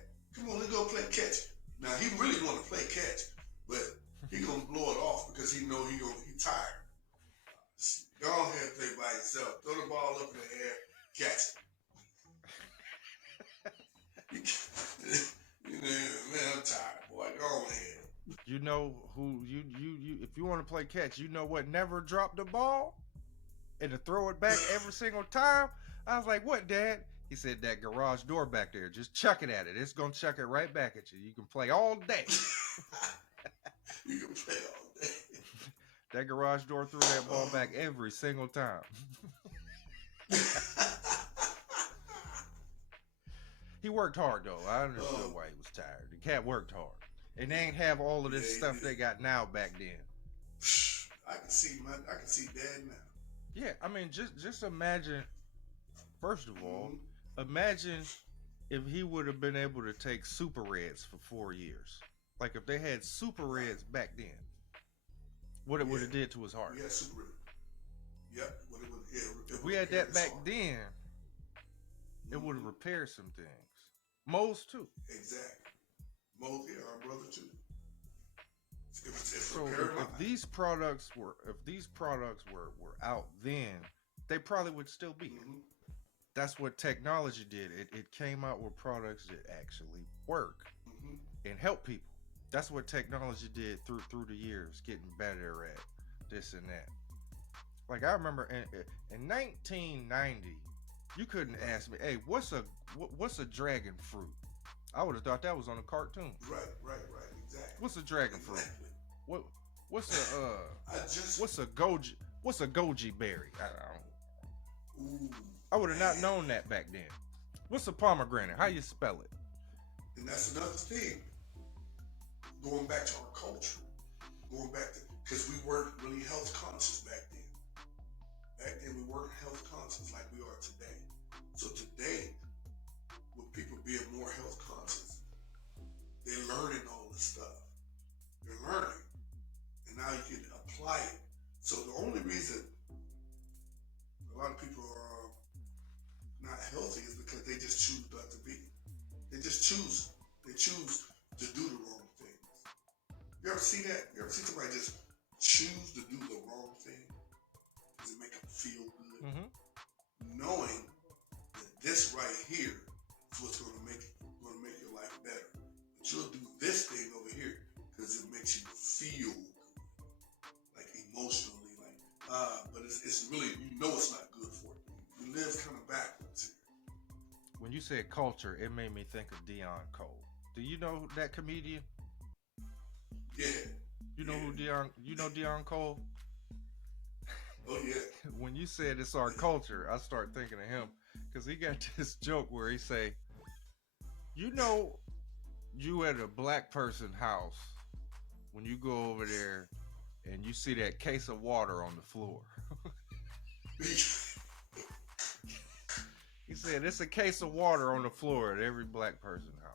You know, man, I'm tired, boy. Go on ahead. You know who you if you want to play catch, you know what never dropped the ball and to throw it back every single time? I was like, what, Dad? He said, that garage door back there. Just chuck it at it. It's gonna chuck it right back at you. You can play all day. You can play all day. That garage door threw that ball back every single time. He worked hard though. I understood why he was tired. The cat worked hard. And they ain't have all of this stuff they got now back then. I can see Dad now. Yeah, I mean, just imagine. First of all, imagine if he would have been able to take Super Reds for 4 years. Like if they had Super Reds back then, what it would have did to his heart. Yeah, Super Red. Yep. If we had that back then, it would have repaired some things. Moles too. Exactly. Moles, yeah, our brother too. So if these products were out then, they probably would still be here. That's what technology did. It came out with products that actually work and help people. That's what technology did through the years, getting better at this and that. Like I remember in 1990, you couldn't ask me, "Hey, what's a dragon fruit?" I would have thought that was on a cartoon. Right, exactly. What's a dragon fruit? What's a goji berry? I would have not known that back then. What's a pomegranate? How you spell it? And that's another thing. Going back to our culture, because we weren't really health conscious back then. Back then we weren't health conscious like we are today. So today, with people being more health conscious, they're learning all this stuff. They're learning. And now you can apply it. So the only reason a lot of people are not healthy is because they just choose not to be. They choose to do the wrong things. You ever see that? You ever see somebody just choose to do the wrong thing? Does it make them feel good? Knowing that this right here is what's going to make your life better. But you'll do this thing over here because it makes you feel good. Like emotionally, but it's really, it's not good for you. You live kind of backwards here. When you said culture, it made me think of Dion Cole. Do you know that comedian? Yeah. You know who Dion? You know Dion Cole? Oh yeah. When you said it's our culture, I start thinking of him because he got this joke where he say, "You know, you at a black person house when you go over there and you see that case of water on the floor." He said, "It's a case of water on the floor at every black person house."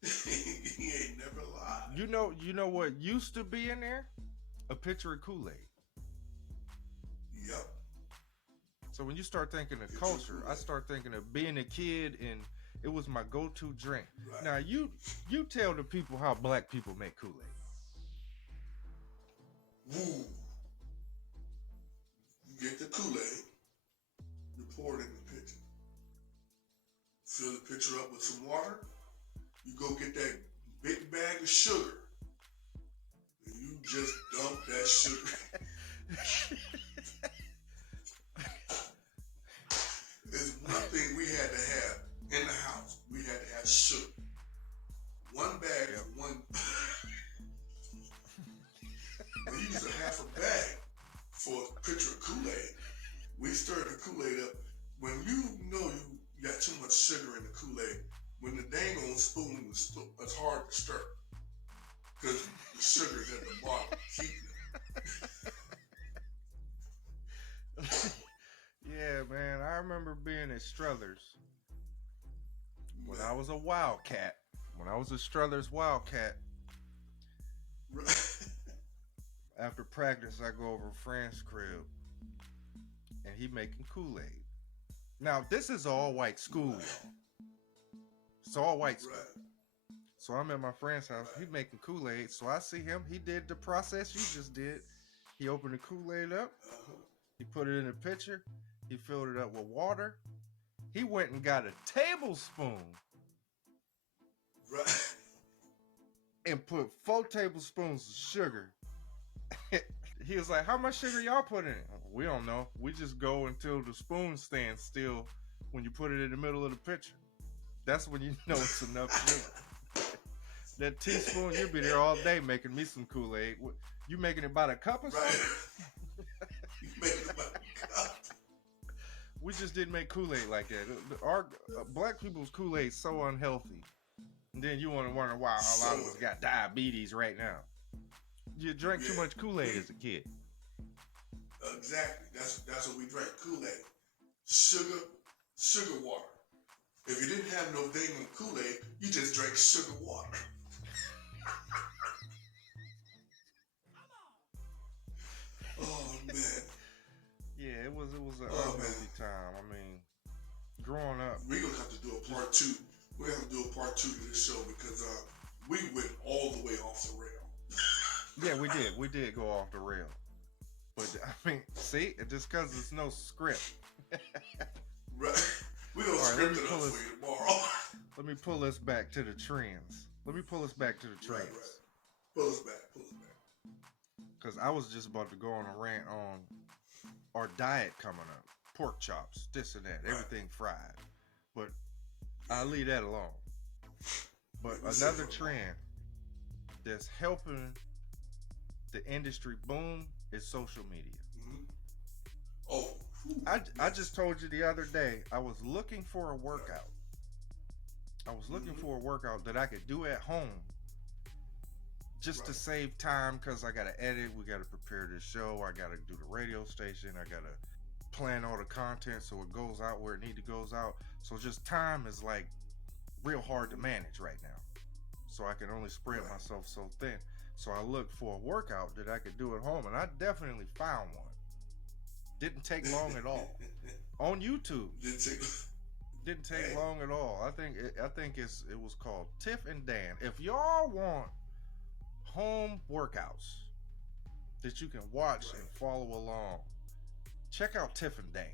He ain't never lied. You know what used to be in there? A pitcher of Kool-Aid. Yep. So when you start thinking of culture, I start thinking of being a kid and it was my go-to drink. Right. Now you tell the people how black people make Kool-Aid. Woo. You get the Kool-Aid, you pour it in the pitcher. Fill the pitcher up with some water. You go get that big bag of sugar. And you just dump that sugar. There's one thing we had to have in the house. We had to have sugar. One bag of one. We used a half a bag for a pitcher of Kool-Aid. We stirred the Kool-Aid up. When you know you got too much sugar in the Kool-Aid, when the dang on spoon was it's hard to stir. Because the sugar's at the bottom, keeping it. Yeah, man. I remember being at Struthers when I was a wildcat. When I was a Struthers wildcat. After practice, I go over to Fran's crib, and he making Kool-Aid. Now, this is all white school, y'all. It's all white school. Right. So I'm at my friend's house. He making Kool-Aid. So I see him. He did the process you just did. He opened the Kool-Aid up. He put it in a pitcher. He filled it up with water. He went and got a tablespoon Right. and put 4 tablespoons of sugar. He was like, "How much sugar y'all put in it?" We don't know. We just go until the spoon stands still when you put it in the middle of the pitcher. That's when you know it's enough sugar. That teaspoon, you'll be there all day making me some Kool-Aid. You making it about a cup or something? Right. You making it about a cup. We just didn't make Kool-Aid like that. Our black people's Kool-Aid so unhealthy. And then you want to wonder why a lot of us got diabetes right now. You drank too much Kool-Aid as a kid. Exactly. That's what we drank. Kool-Aid. Sugar water. If you didn't have no thing on Kool-Aid, you just drank sugar water. Oh man. Yeah, it was an unhealthy time. I mean, growing up. We're gonna have to do a part two. We're gonna have to do a part 2 to this show because we went all the way off the rail. Yeah, we did. We did go off the rail. But I mean, see, just because there's no script. Right. We're gonna script it up for you tomorrow. Let me pull us back to the trends. Right. Right. Pull us back. Because I was just about to go on a rant on our diet coming up. Pork chops, this and that, everything fried. But I'll leave that alone. But another trend that's helping the industry boom is social media. Mm-hmm. Oh, I just told you the other day, I was looking for a workout. I was looking for a workout that I could do at home just to save time, because I got to edit, we got to prepare this show, I got to do the radio station, I got to plan all the content so it goes out where it need to goes out. So just time is like real hard to manage right now. So I can only spread myself so thin. So I looked for a workout that I could do at home, and I definitely found one. Didn't take long at all. On YouTube. Didn't take long at all. I think it was called Tiff and Dan. If y'all want home workouts that you can watch and follow along, check out Tiff and Dan.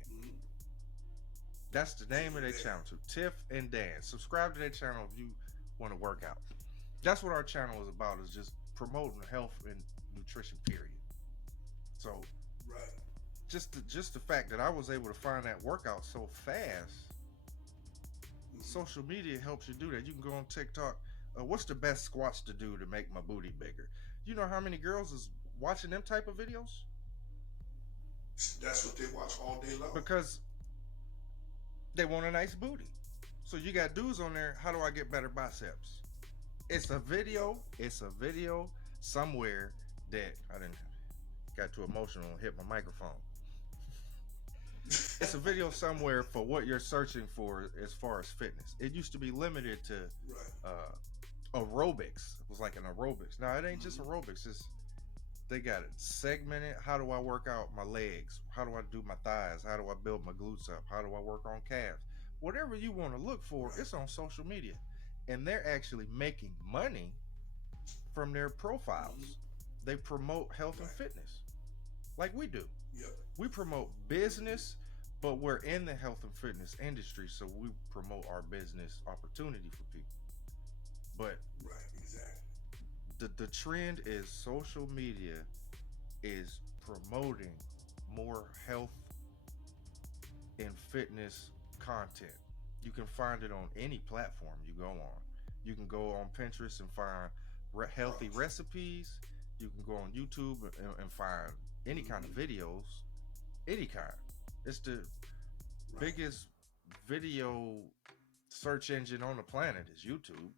That's the name of their channel too. Tiff and Dan. Subscribe to their channel if you want to work out. That's what our channel is about, is just promoting health and nutrition, period. So just the fact that I was able to find that workout so fast, social media helps you do that. You can go on TikTok. What's the best squats to do to make my booty bigger? You know how many girls is watching them type of videos? That's what they watch all day long. Because they want a nice booty. So you got dudes on there, how do I get better biceps? It's a video somewhere that I didn't got too emotional and hit my microphone. It's a video somewhere for what you're searching for as far as fitness. It used to be limited to aerobics. It was like an aerobics. Now it ain't just aerobics. They got it segmented. How do I work out my legs? How do I do my thighs? How do I build my glutes up? How do I work on calves? Whatever you want to look for, it's on social media. And they're actually making money from their profiles. They promote health and fitness like we do. We promote business, but we're in the health and fitness industry, so we promote our business opportunity for people. But the trend is social media is promoting more health and fitness content. You can find it on any platform you go on. You can go on Pinterest and find healthy recipes. You can go on YouTube and find any kind of videos. Any kind. It's the biggest video search engine on the planet is YouTube.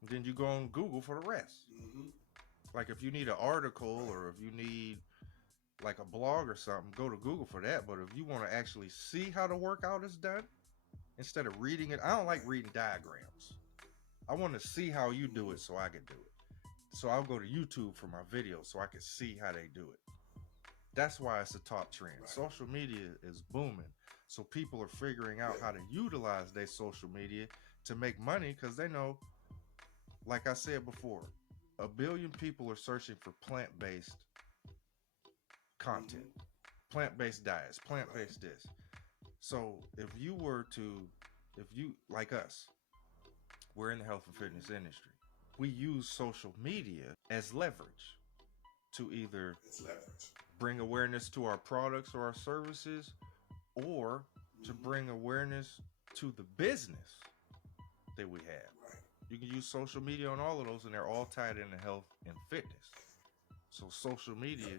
And then you go on Google for the rest. Like if you need an article or if you need like a blog or something, go to Google for that. But if you want to actually see how the workout is done, instead of reading it, I don't like reading diagrams. I want to see how you do it so I can do it. So I'll go to YouTube for my videos so I can see how they do it. That's why it's a top trend. Social media is booming. So people are figuring out how to utilize their social media to make money, because they know, like I said before, 1 billion people are searching for plant-based content, plant-based diets, plant-based this. So if you like us, we're in the health and fitness industry. We use social media as leverage to either It's leverage. bring awareness to our products or our services, or to bring awareness to the business that we have. Right. You can use social media on all of those, and they're all tied into health and fitness. So social media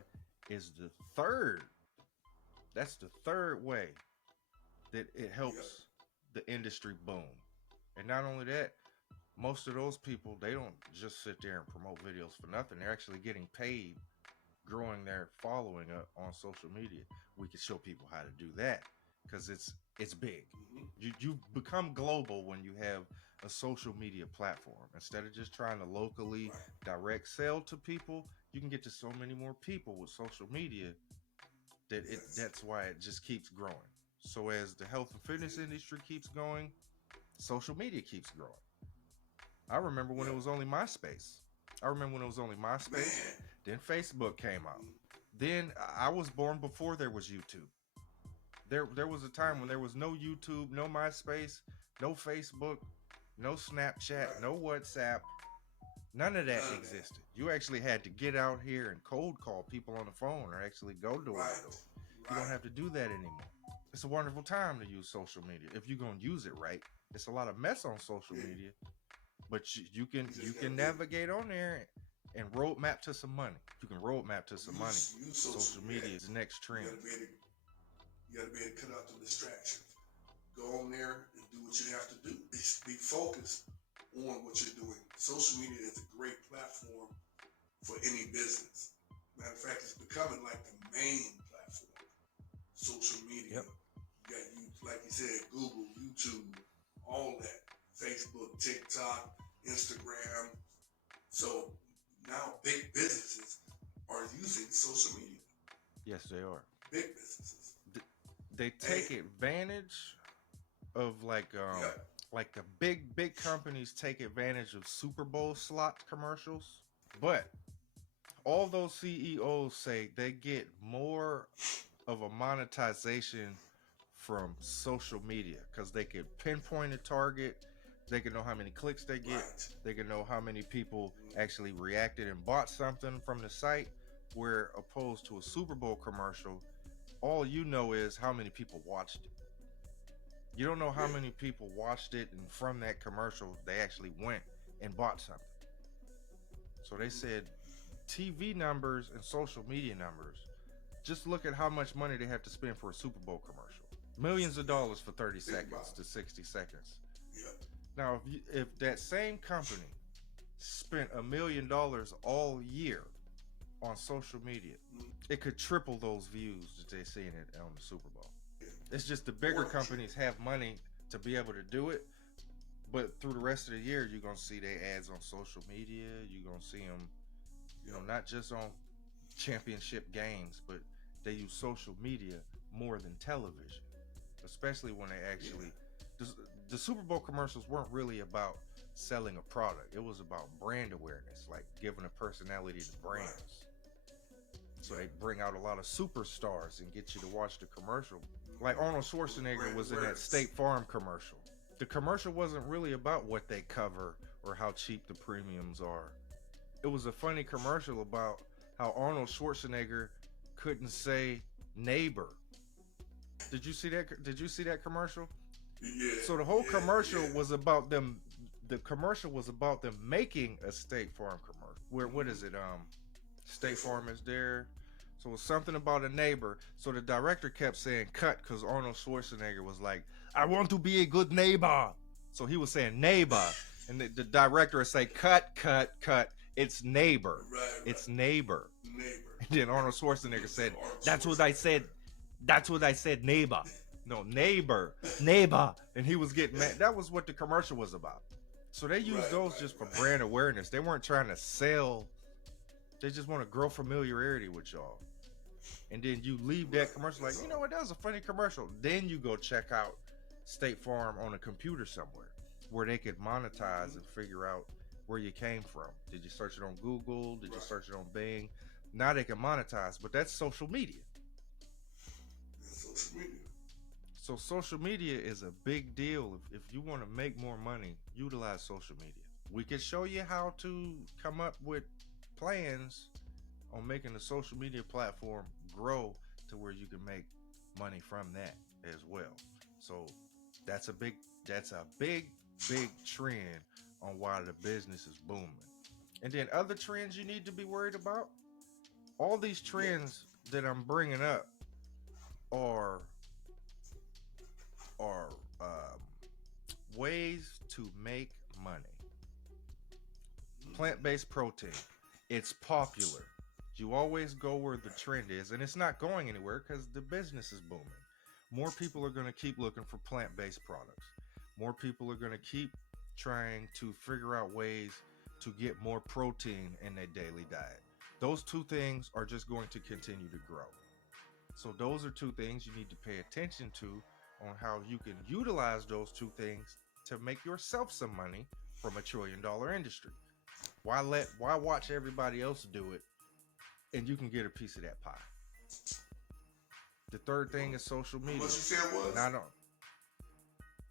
is the third. That's the third way that it helps the industry boom. And not only that, most of those people, they don't just sit there and promote videos for nothing. They're actually getting paid growing their following up on social media. We can show people how to do that because it's big. You become global when you have a social media platform. Instead of just trying to locally direct sell to people, you can get to so many more people with social media that that's why it just keeps growing. So as the health and fitness industry keeps going, social media keeps growing. I remember when it was only MySpace. Then Facebook came out. Then I was born before there was YouTube. There was a time when there was no YouTube, no MySpace, no Facebook, no Snapchat, no WhatsApp. None of that existed. You actually had to get out here and cold call people on the phone or actually go door to door. You don't have to do that anymore. It's a wonderful time to use social media if you're gonna use it right. It's a lot of mess on social media, but you can navigate on there and roadmap to some money. You can roadmap to some money. Social media is the next trend. You gotta be able to cut out the distractions. Go on there and do what you have to do. Be focused on what you're doing. Social media is a great platform for any business. Matter of fact, it's becoming like the main platform. Social media. You got, like you said, Google, YouTube, all that. Facebook, TikTok, Instagram. So now big businesses are using social media. Yes, they are. Big businesses. They take advantage of like the big companies take advantage of Super Bowl slot commercials, but all those CEOs say they get more of a monetization from social media because they can pinpoint a target. They can know how many clicks they get. They can know how many people actually reacted and bought something from the site, where opposed to a Super Bowl commercial, all you know is how many people watched it. You don't know how many people watched it, and from that commercial, they actually went and bought something. So they said TV numbers and social media numbers, just look at how much money they have to spend for a Super Bowl commercial. Millions of dollars for 30 seconds to 60 seconds. Now, if that same company spent $1 million all year on social media, it could triple those views that they're seeing it on the Super Bowl. It's just the bigger companies have money to be able to do it, but through the rest of the year, you're gonna see their ads on social media. You're gonna see them, not just on championship games, but they use social media more than television, especially when they actually. The Super Bowl commercials weren't really about selling a product. It was about brand awareness, like giving a personality to brands. So they bring out a lot of superstars and get you to watch the commercial. Like Arnold Schwarzenegger was in that State Farm commercial. The commercial wasn't really about what they cover or how cheap the premiums are. It was a funny commercial about how Arnold Schwarzenegger couldn't say neighbor. Did you see that commercial? Yeah. So the whole commercial was about them. The commercial was about them making a State Farm commercial. What is it? State Farm is there. So it was something about a neighbor. So the director kept saying cut because Arnold Schwarzenegger was like, I want to be a good neighbor. So he was saying neighbor. And the director would say, cut. It's neighbor. It's neighbor. And then Arnold Schwarzenegger said, that's what I said, neighbor. No, neighbor. And he was getting mad. That was what the commercial was about. So they used those just for brand awareness. They weren't trying to sell. They just want to grow familiarity with y'all. And then you leave that commercial like, you know what, that was a funny commercial. Then you go check out State Farm on a computer somewhere where they could monetize and figure out where you came from. Did you search it on Google? Did you search it on Bing? Now they can monetize, but that's social media. So social media is a big deal. If you want to make more money, utilize social media. We can show you how to come up with plans on making the social media platform grow to where you can make money from that as well. So that's a big that's a big trend on why the business is booming. And then other trends you need to be worried about. All these Yeah. trends that I'm bringing up are are ways to make money. Plant-based protein, it's popular. You always go where the trend is, and it's not going anywhere because the business is booming. More people are going to keep looking for plant-based products. More people are going to keep trying to figure out ways to get more protein in their daily diet. Those two things are just going to continue to grow. So those are two things you need to pay attention to on how you can utilize those two things to make yourself some money from $1 trillion industry. Why watch everybody else do it and you can get a piece of that pie? The third thing is social media. How much you said it was? Not on.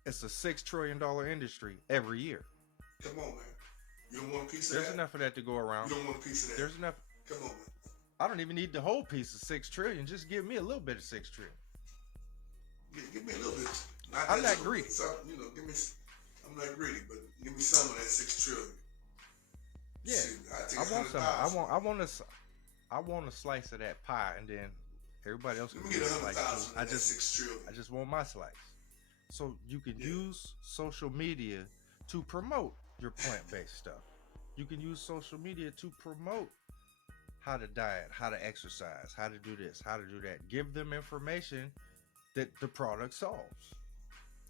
It's a $6 trillion industry every year. Come on, man. You don't want a piece of There's that? enough of that to go around. You don't want a piece of that? There's enough. Come on, man. I don't even need the whole piece of 6 trillion. Just give me a little bit of 6 trillion. Give me a little bit. I'm not greedy. You know, I'm not greedy, but give me some of that 6 trillion. Yeah, Shit, I want some. I want a slice of that pie, and then everybody else can Let me get get a slice. 100,000 of that 6 trillion. I just want my slice. So you can use social media to promote your plant-based stuff. You can use social media to promote how to diet, how to exercise, how to do this, how to do that. Give them information that the product solves.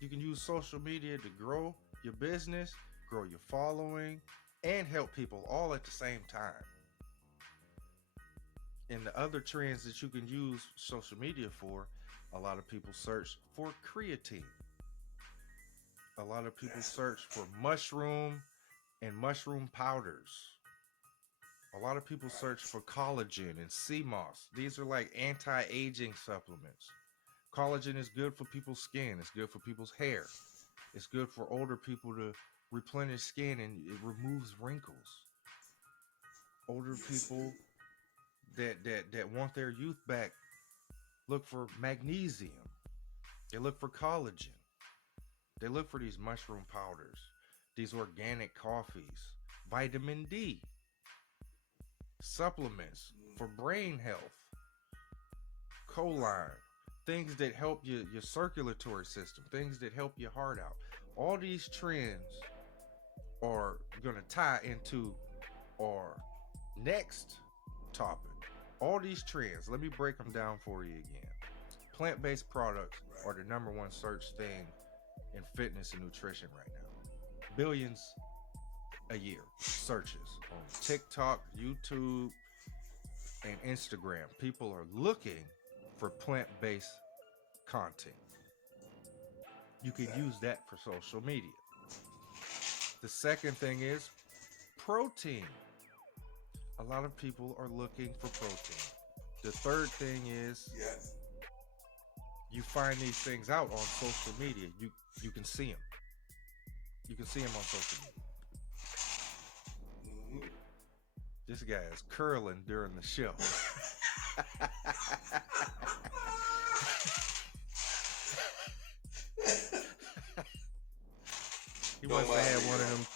You can use social media to grow your business, grow your following, and help people all at the same time. And the other trends that you can use social media for, a lot of people search for creatine. A lot of people search for mushroom and mushroom powders. A lot of people search for collagen and sea moss. These are like anti-aging supplements. Collagen is good for people's skin. It's good for people's hair. It's good for older people to replenish skin, and it removes wrinkles. Older people that want their youth back look for magnesium. They look for collagen. They look for these mushroom powders, these organic coffees, vitamin D, supplements for brain health, choline, things that help your circulatory system, things that help your heart out. All these trends are going to tie into our next topic. All these trends, let me break them down for you again. Plant-based products are the number one search thing in fitness and nutrition right now. Billions a year searches on TikTok, YouTube, and Instagram. People are looking for plant-based content. You can use that for social media. The second thing is protein. A lot of people are looking for protein. The third thing is you find these things out on social media. You can see them. You can see them on social media. This guy is curling during the show. He must have had one of them.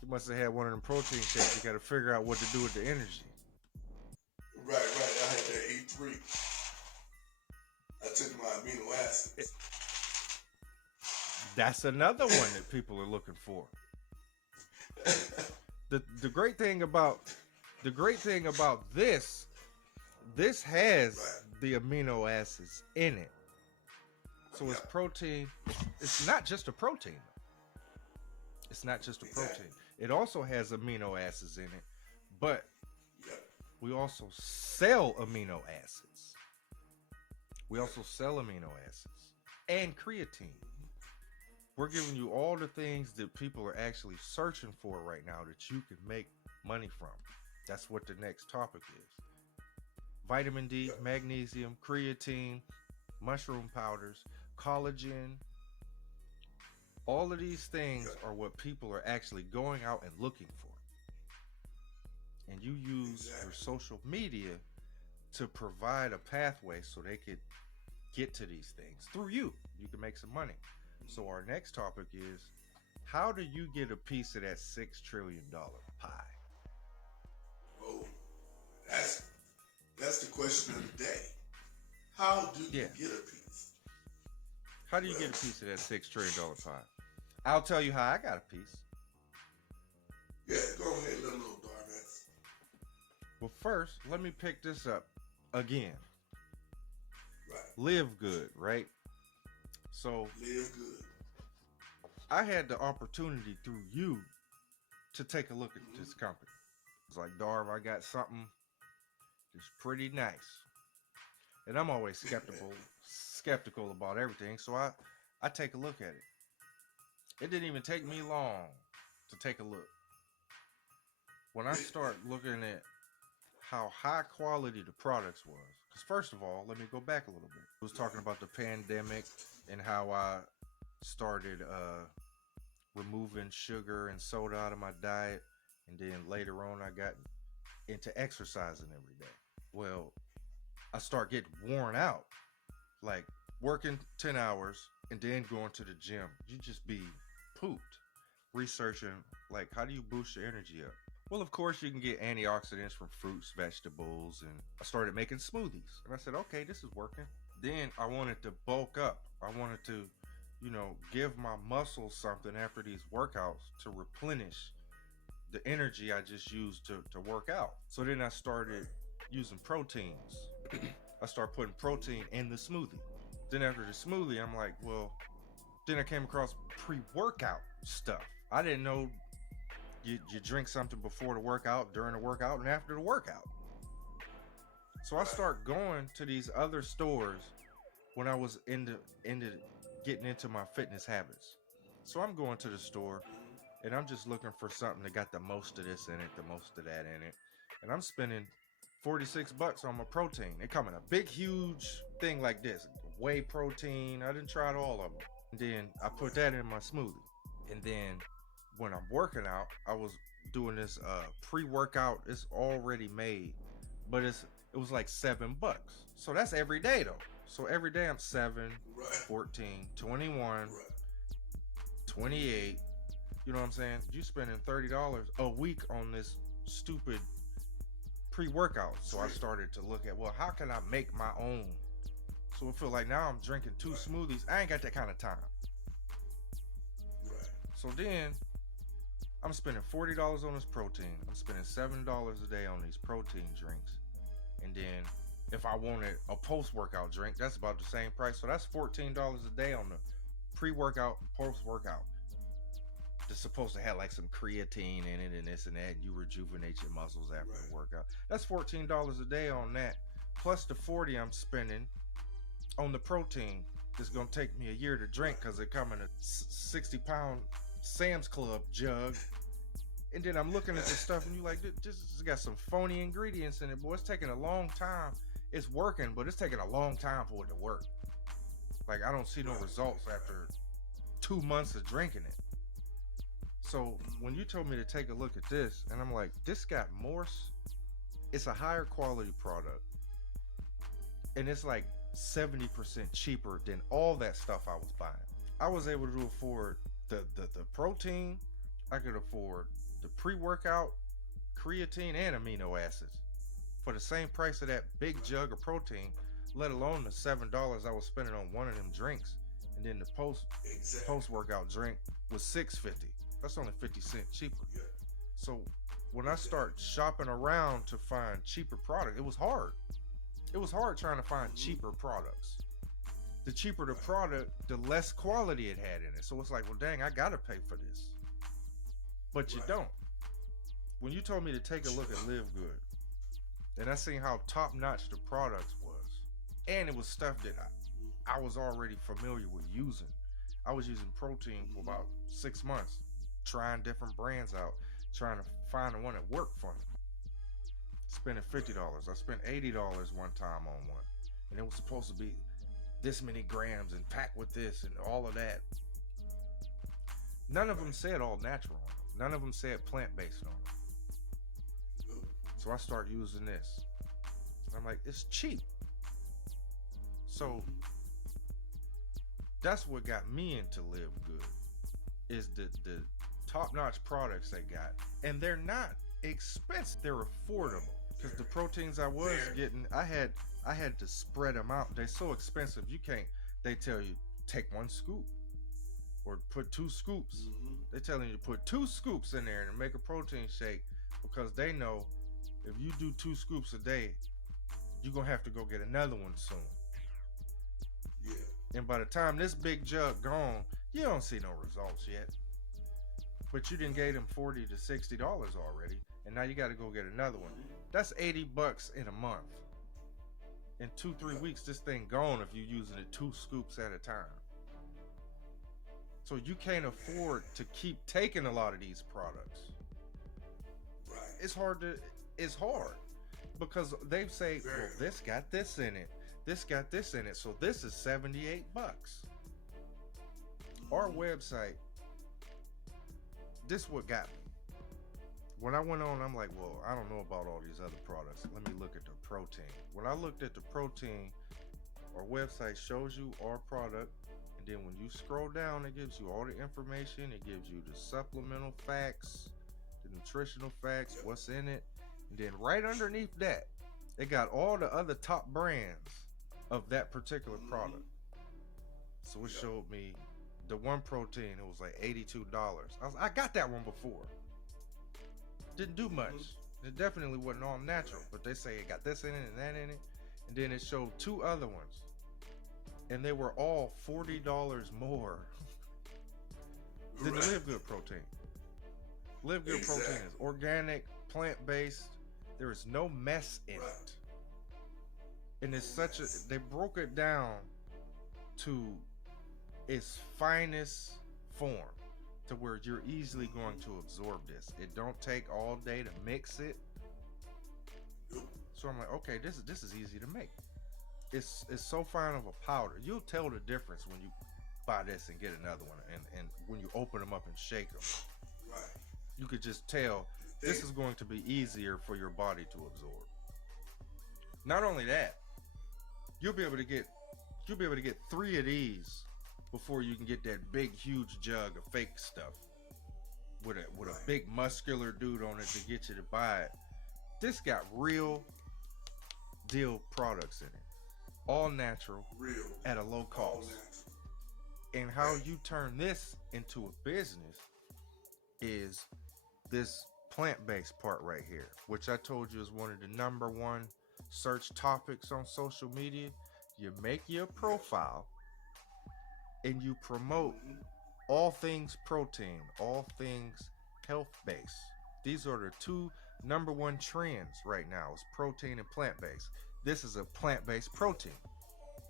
He must have had one of them protein shakes. You got to figure out what to do with the energy. Right. I had that E3. I took my amino acids. That's another one that people are looking for. The great thing about this has the amino acids in it. So it's protein. It's not just a protein. It's not just a protein. It also has amino acids in it, but we also sell amino acids. We also sell amino acids and creatine. We're giving you all the things that people are actually searching for right now that you can make money from. That's what the next topic is. Vitamin D, magnesium, creatine, mushroom powders, collagen. All of these things are what people are actually going out and looking for. And you use your social media to provide a pathway so they could get to these things through you. You can make some money. So our next topic is, how do you get a piece of that $6 trillion pie? Oh, that's the question of the day. How do you get a piece? How do you get a piece of that $6 trillion pie? I'll tell you how I got a piece. Yeah, go ahead, little Darnett. Well, first, let me pick this up again. Right. LiveGood, right? So LiveGood. I had the opportunity through you to take a look at this company. It's like, Darv, I got something that's pretty nice. And I'm always skeptical about everything. So I take a look at it. It didn't even take me long to take a look. When I start looking at how high quality the products was, because first of all, let me go back a little bit. I was talking about the pandemic and how I started removing sugar and soda out of my diet, and then later on I got into exercising every day. Well, I start getting worn out, like working 10 hours and then going to the gym. You just be pooped researching like, how do you boost your energy up? Well, of course you can get antioxidants from fruits, vegetables, and I started making smoothies. And I said, okay, this is working. Then I wanted to bulk up. I wanted to, give my muscles something after these workouts to replenish the energy I just used to work out. So then I started using proteins. I started putting protein in the smoothie. Then after the smoothie, I'm like, well, then I came across pre-workout stuff. I didn't know you drink something before the workout, during the workout, and after the workout. So I start going to these other stores when I was getting into my fitness habits. So I'm going to the store and I'm just looking for something that got the most of this in it, the most of that in it. And I'm spending $46 on my protein. It come in a big, huge thing like this. Whey protein. I didn't try all of them. And then I put that in my smoothie. And then when I'm working out, I was doing this pre-workout. It's already made, but it was like $7. So that's every day though. So every day I'm 7, 14, 21, 28. You know what I'm saying? You spending $30 a week on this stupid pre-workout. So I started to look at, well, how can I make my own? So I feel like now I'm drinking 2 smoothies. I ain't got that kind of time. So then I'm spending $40 on this protein. I'm spending $7 a day on these protein drinks. And then if I wanted a post-workout drink, that's about the same price. So that's $14 a day on the pre-workout and post-workout. It's supposed to have like some creatine in it and this and that. You rejuvenate your muscles after the workout. That's $14 a day on that. Plus the $40 I'm spending on the protein. It's going to take me a year to drink because it come in a 60-pound Sam's Club jug. And then I'm looking at this stuff and you like, this got some phony ingredients in it, boy. It's taking a long time. It's working, but it's taking a long time for it to work. Like, I don't see no results after 2 months of drinking it. So when you told me to take a look at this, and I'm like, this got more, it's a higher quality product. And it's like 70% cheaper than all that stuff I was buying. I was able to afford the protein. I could afford the pre-workout, creatine, and amino acids for the same price of that big jug of protein, let alone the $7 I was spending on one of them drinks. And then the post-workout drink was $6.50. That's only 50 cents cheaper. So when I start shopping around to find cheaper product, it was hard. It was hard trying to find cheaper products. The cheaper the product, the less quality it had in it. So it's like, well, dang, I gotta pay for this. But you don't. When you told me to take a look at LiveGood, and I seen how top-notch the products was, and it was stuff that I was already familiar with using. I was using protein for about 6 months, trying different brands out, trying to find the one that worked for me. Spending $50. I spent $80 one time on one, and it was supposed to be this many grams and packed with this and all of that. None of them said all natural on them. None of them said plant-based on them. So I start using this. I'm like, it's cheap. So that's what got me into LiveGood, is the top-notch products they got. And they're not expensive. They're affordable. Because the proteins I was getting, I had to spread them out. They're so expensive. You can't, they tell you, take 1 scoop or put 2 scoops. They're telling you to put 2 scoops in there and make a protein shake, because they know if you do 2 scoops a day, you're going to have to go get another one soon. Yeah. And by the time this big jug gone, you don't see no results yet. But you done gave them $40 to $60 already, and now you got to go get another one. That's $80 in a month. In 2-3 weeks, this thing gone if you're using it 2 scoops at a time. So you can't afford to keep taking a lot of these products. Right. It's hard because they say, well, this got this in it. This got this in it. So this is $78. Our website, this what got me. When I went on, I'm like, well, I don't know about all these other products. Let me look at the protein. When I looked at the protein, our website shows you our product. And then when you scroll down, it gives you all the information. It gives you the supplemental facts, the nutritional facts, what's in it. And then right underneath that, it got all the other top brands of that particular product. So it showed me the one protein. It was like $82. I got that one before. Didn't do much. It definitely wasn't all natural, but they say it got this in it and that in it. And then it showed 2 other ones, and they were all $40 more than the LiveGood protein. LiveGood protein is organic, plant-based. There is no mess in it. And it's they broke it down to its finest form, to where you're easily going to absorb this. It don't take all day to mix it. So I'm like, okay, this is easy to make. It's so fine of a powder. You'll tell the difference when you buy this and get another one, and when you open them up and shake them. Right. You could just tell this is going to be easier for your body to absorb. Not only that, you'll be able to get 3 of these before you can get that big huge jug of fake stuff with a big muscular dude on it to get you to buy it. This got real deal products in it, all natural, at a low cost. And how you turn this into a business is this plant-based part right here, which I told you is one of the #1 search topics on social media. You make your profile and you promote all things protein, all things health-based. These are the 2 #1 trends right now, is protein and plant-based. This is a plant-based protein.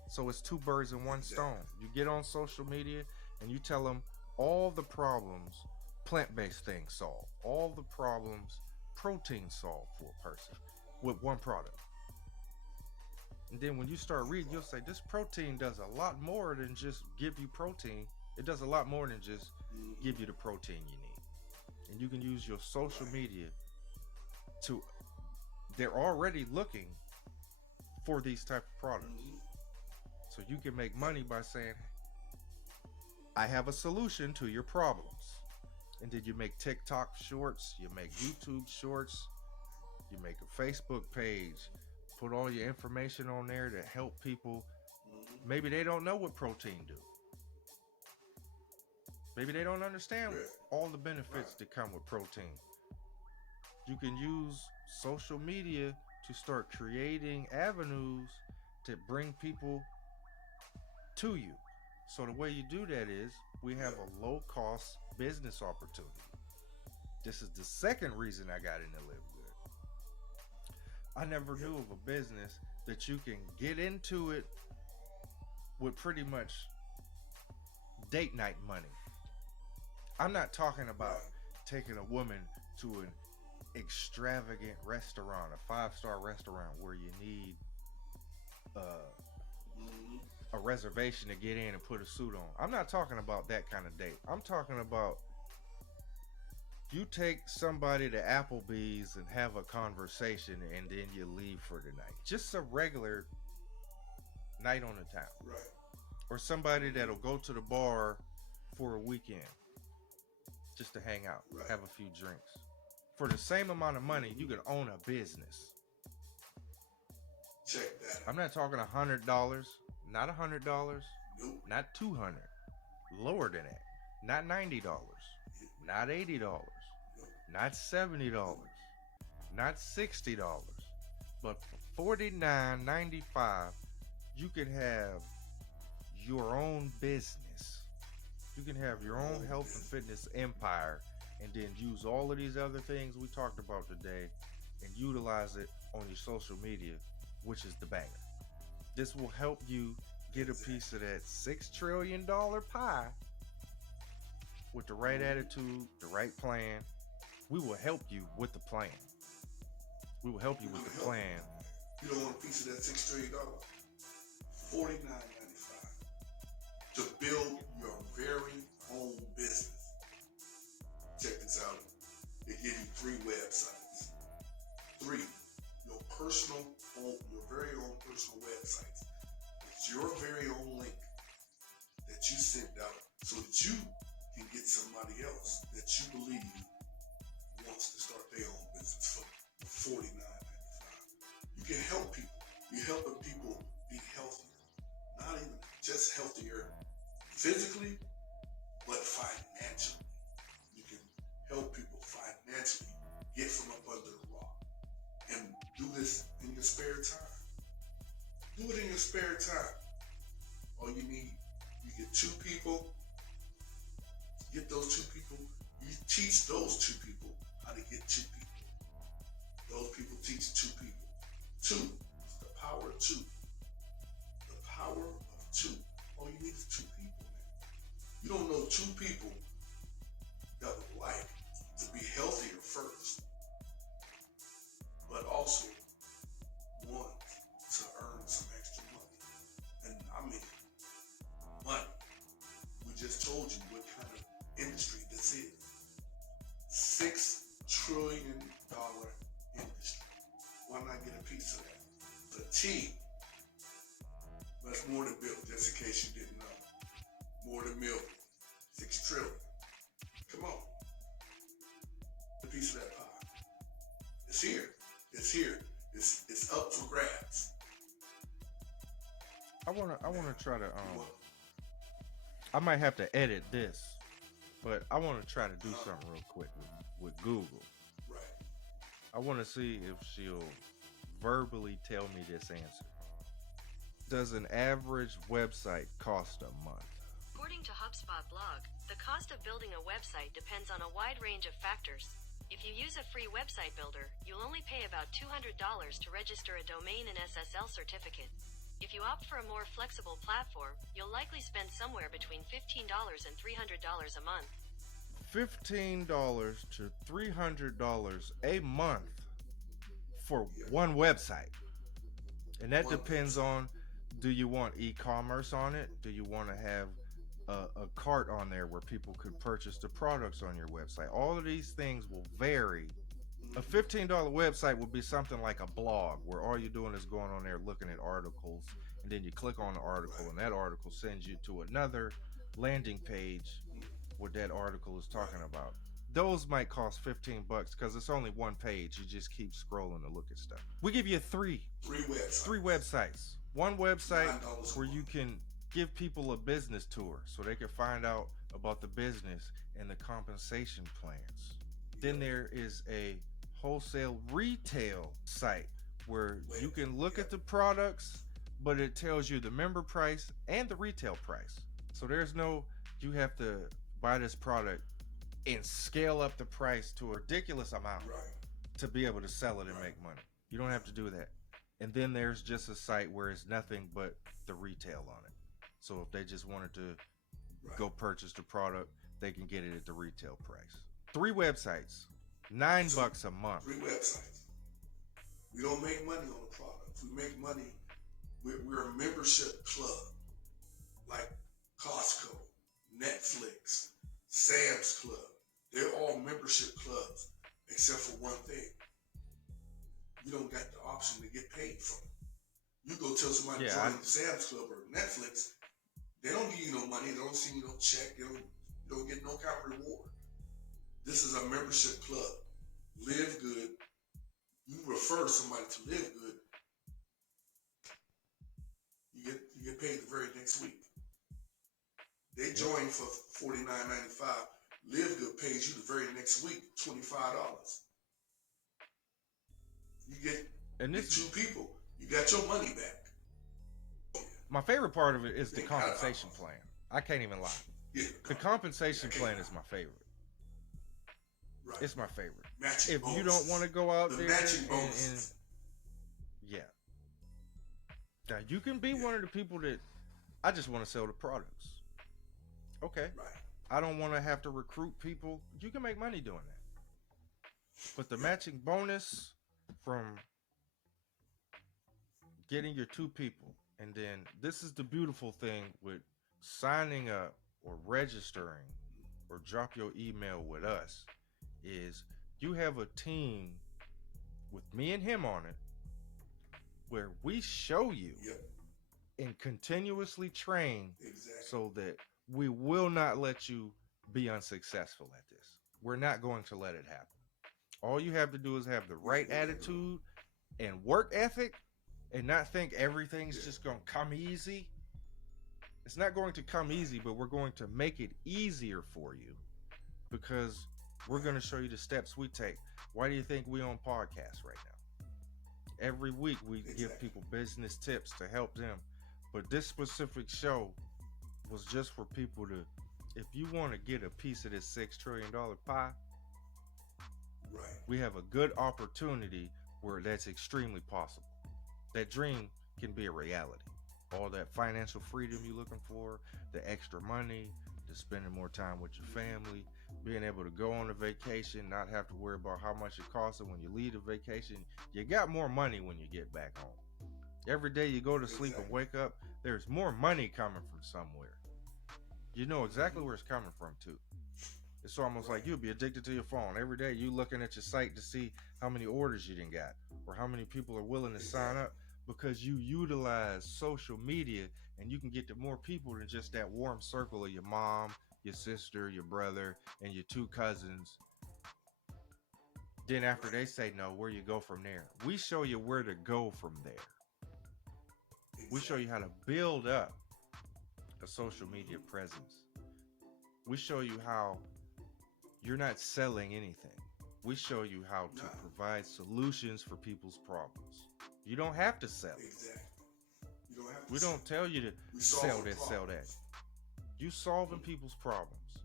So it's 2 birds in 1 stone. You get on social media and you tell them all the problems plant-based things solve, all the problems protein solve for a person with 1 product. And then when you start reading, you'll say, this protein does a lot more than just give you protein. It does a lot more than just give you the protein you need. And you can use your social media they're already looking for these type of products. So you can make money by saying, I have a solution to your problems. And then you make TikTok shorts, you make YouTube shorts, you make a Facebook page, put all your information on there to help people. Maybe they don't know what protein do. Maybe they don't understand all the benefits that come with protein. You can use social media to start creating avenues to bring people to you. So the way you do that is, we have a low-cost business opportunity. This is the second reason I got into LiveGood. I never knew of a business that you can get into it with pretty much date night money. I'm not talking about taking a woman to an extravagant restaurant, a 5-star restaurant where you need a reservation to get in and put a suit on. I'm not talking about that kind of date. I'm talking about you take somebody to Applebee's and have a conversation and then you leave for the night. Just a regular night on the town. Right. Or somebody that'll go to the bar for a weekend just to hang out, Right. have a few drinks. For the same amount of money, you can own a business. Check that out. I'm not talking $100, not $100, Nope. not $200, lower than that. Not $90, not $80, not $70, not $60, but for $49.95, you can have your own business. You can have your own health and fitness empire and then use all of these other things we talked about today and utilize it on your social media, which is the banger. This will help you get a piece of that $6 trillion pie with the right attitude, the right plan. We will help you with the plan. We will help you with the plan. You don't want a piece of that $6 trillion? $49.95 to build your very own business. Check this out. They give you 3 websites. 3. Your very own personal websites. It's your very own link that you send out so that you can get somebody else that you believe wants to start their own business for $49.95. You can help people. You're helping people be healthier. Not even just healthier physically, but financially. You can help people financially get from up under the rock. And do this in your spare time. Do it in your spare time. All you need, you get 2 people. Get those 2 people. You teach those 2 people how to get 2 people. Those people teach 2 people. 2. It's the power of 2. The power of 2. All you need is 2 people, man. You don't know 2 people that would like to be healthier first, but also want to earn some extra money. And I mean, money. We just told you what kind of industry this is. $6 trillion industry. Why not get a piece of that? The T. That's more than billion, just in case you didn't know. More than million. 6 trillion. Come on. A piece of that pie. It's here. It's here. It's up for grabs. I wanna try to I might have to edit this, but I want to try to do something real quick with Google. Right. I want to see if she'll verbally tell me this answer. Does an average website cost a month? According to HubSpot blog, the cost of building a website depends on a wide range of factors. If you use a free website builder, you'll only pay about $200 to register a domain and SSL certificate. If you opt for a more flexible platform, you'll likely spend somewhere between $15 and $300 a month. $15 to $300 a month for one website. And that depends on, do you want e-commerce on it? Do you want to have a cart on there where people could purchase the products on your website? All of these things will vary. A $15 website would be something like a blog where all you're doing is going on there looking at articles, and then you click on the article and that article sends you to another landing page what that article is talking about. Those might cost $15 because it's only one page. You just keep scrolling to look at stuff. We give you three websites. One website where you can give people a business tour so they can find out about the business and the compensation plans. Then there is a wholesale retail site where you can look at the products, but it tells you the member price and the retail price. So there's no, you have to buy this product and scale up the price to a ridiculous amount to be able to sell it and make money. You don't have to do that. And then there's just a site where it's nothing but the retail on it. So if they just wanted to go purchase the product, they can get it at the retail price. 3 websites, $9 a month. 3 websites. We don't make money on the product. We make money. We're a membership club. like Costco, Netflix, Sam's Club. They're all membership clubs, except for one thing. You don't got the option to get paid from it. You go tell somebody to join Sam's Club or Netflix, they don't give you no money. They don't send you no check. You don't get no kind of reward. This is a membership club. LiveGood. You refer somebody to LiveGood, you get paid the very next week. They join for $49.95. LiveGood pays you the very next week $25. You get two people. You got your money back. My favorite part of it is the compensation plan. I can't even lie. Yeah, the compensation plan is my favorite. Right. It's my favorite. Matching if bonuses. You don't want to go out there and yeah. Now you can be one of the people that I just want to sell the products. Okay. Right. I don't want to have to recruit people. You can make money doing that. But the matching bonus from getting your two people, and then this is the beautiful thing with signing up or registering or drop your email with us, is you have a team with me and him on it where we show you and continuously train so that we will not let you be unsuccessful at this. We're not going to let it happen. All you have to do is have the right attitude and work ethic and not think everything's just going to come easy. It's not going to come easy, but we're going to make it easier for you because we're going to show you the steps we take. Why do you think we on podcasts right now? Every week we give people business tips to help them. But this specific show was just for people to, if you want to get a piece of this $6 trillion pie, we have a good opportunity where that's extremely possible. That dream can be a reality. All that financial freedom you're looking for, the extra money, the spending more time with your family, being able to go on a vacation, not have to worry about how much it costs. And when you leave a vacation, you got more money when you get back home. Every day you go to sleep and wake up, there's more money coming from somewhere. You know exactly where it's coming from too. It's almost like you'll be addicted to your phone. Every day you looking at your site to see how many orders you done got or how many people are willing to sign up, because you utilize social media and you can get to more people than just that warm circle of your mom, your sister, your brother, and your two cousins. Then after they say no, where you go from there? We show you where to go from there. We show you how to build up a social media presence. We show you how you're not selling anything. We show you how to provide solutions for people's problems. You don't have to sell it. Exactly. You don't have to. We don't tell you to sell this, sell that. You solving people's problems.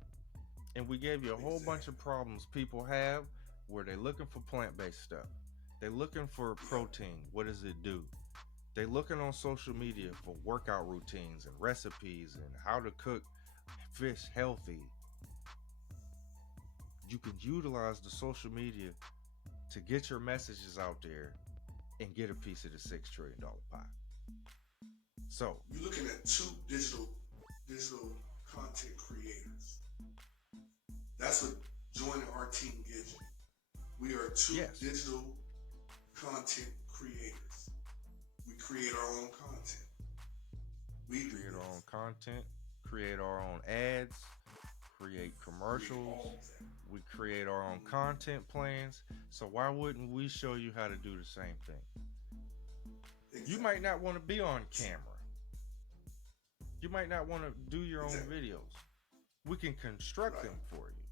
And we gave you a whole bunch of problems people have where they're looking for plant-based stuff. They're looking for protein. What does it do? They're looking on social media for workout routines and recipes and how to cook fish healthy. You can utilize the social media to get your messages out there and get a piece of the $6 trillion pie. So you're looking at two digital content creators. That's what joining our team gives you. We are two digital content creators. We create our own content. We create our own content, create our own ads, create commercials. We create our own content plans. So why wouldn't we show you how to do the same thing? Exactly. You might not want to be on camera. You might not want to do your own videos. We can construct them for you.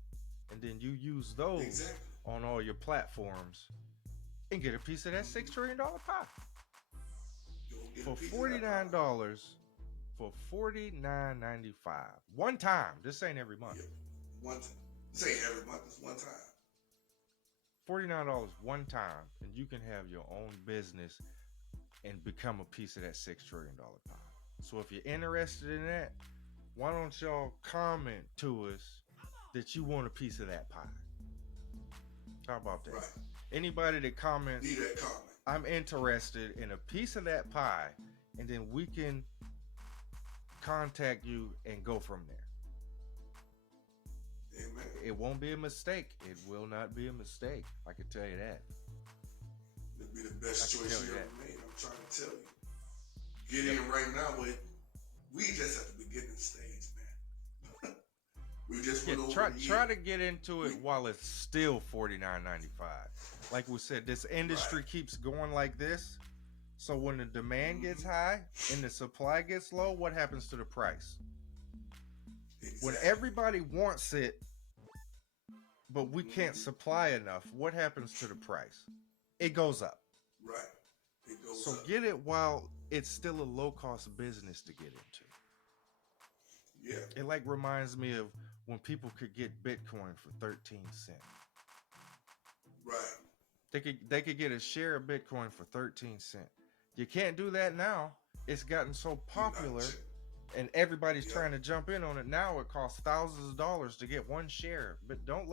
And then you use those on all your platforms and get a piece of that $6 trillion pie. For $49, for $49.95. One time. This ain't every month. One time. This ain't every month. It's one time. $49 one time, and you can have your own business and become a piece of that $6 trillion pie. So if you're interested in that, why don't y'all comment to us that you want a piece of that pie? How about that? Right. Anybody that comments, leave that comment. I'm interested in a piece of that pie, and then we can contact you and go from there. Amen. It won't be a mistake. It will not be a mistake. I can tell you that. It'll be the best choice you ever made. I'm trying to tell you. Get in right now, but we just at the beginning stage, man. We just went over try to get into it while it's still $49.95. Like we said, this industry keeps going like this. So when the demand gets high and the supply gets low, what happens to the price? Exactly. When everybody wants it, but we can't supply enough, what happens to the price? It goes up. Right. It goes So up. get it while it's still a low-cost business to get into. Yeah. It like reminds me of when people could get Bitcoin for 13 cents. Right. They could get a share of Bitcoin for 13 cents. You can't do that now. It's gotten so popular and everybody's trying to jump in on it. Now it costs thousands of dollars to get one share. But don't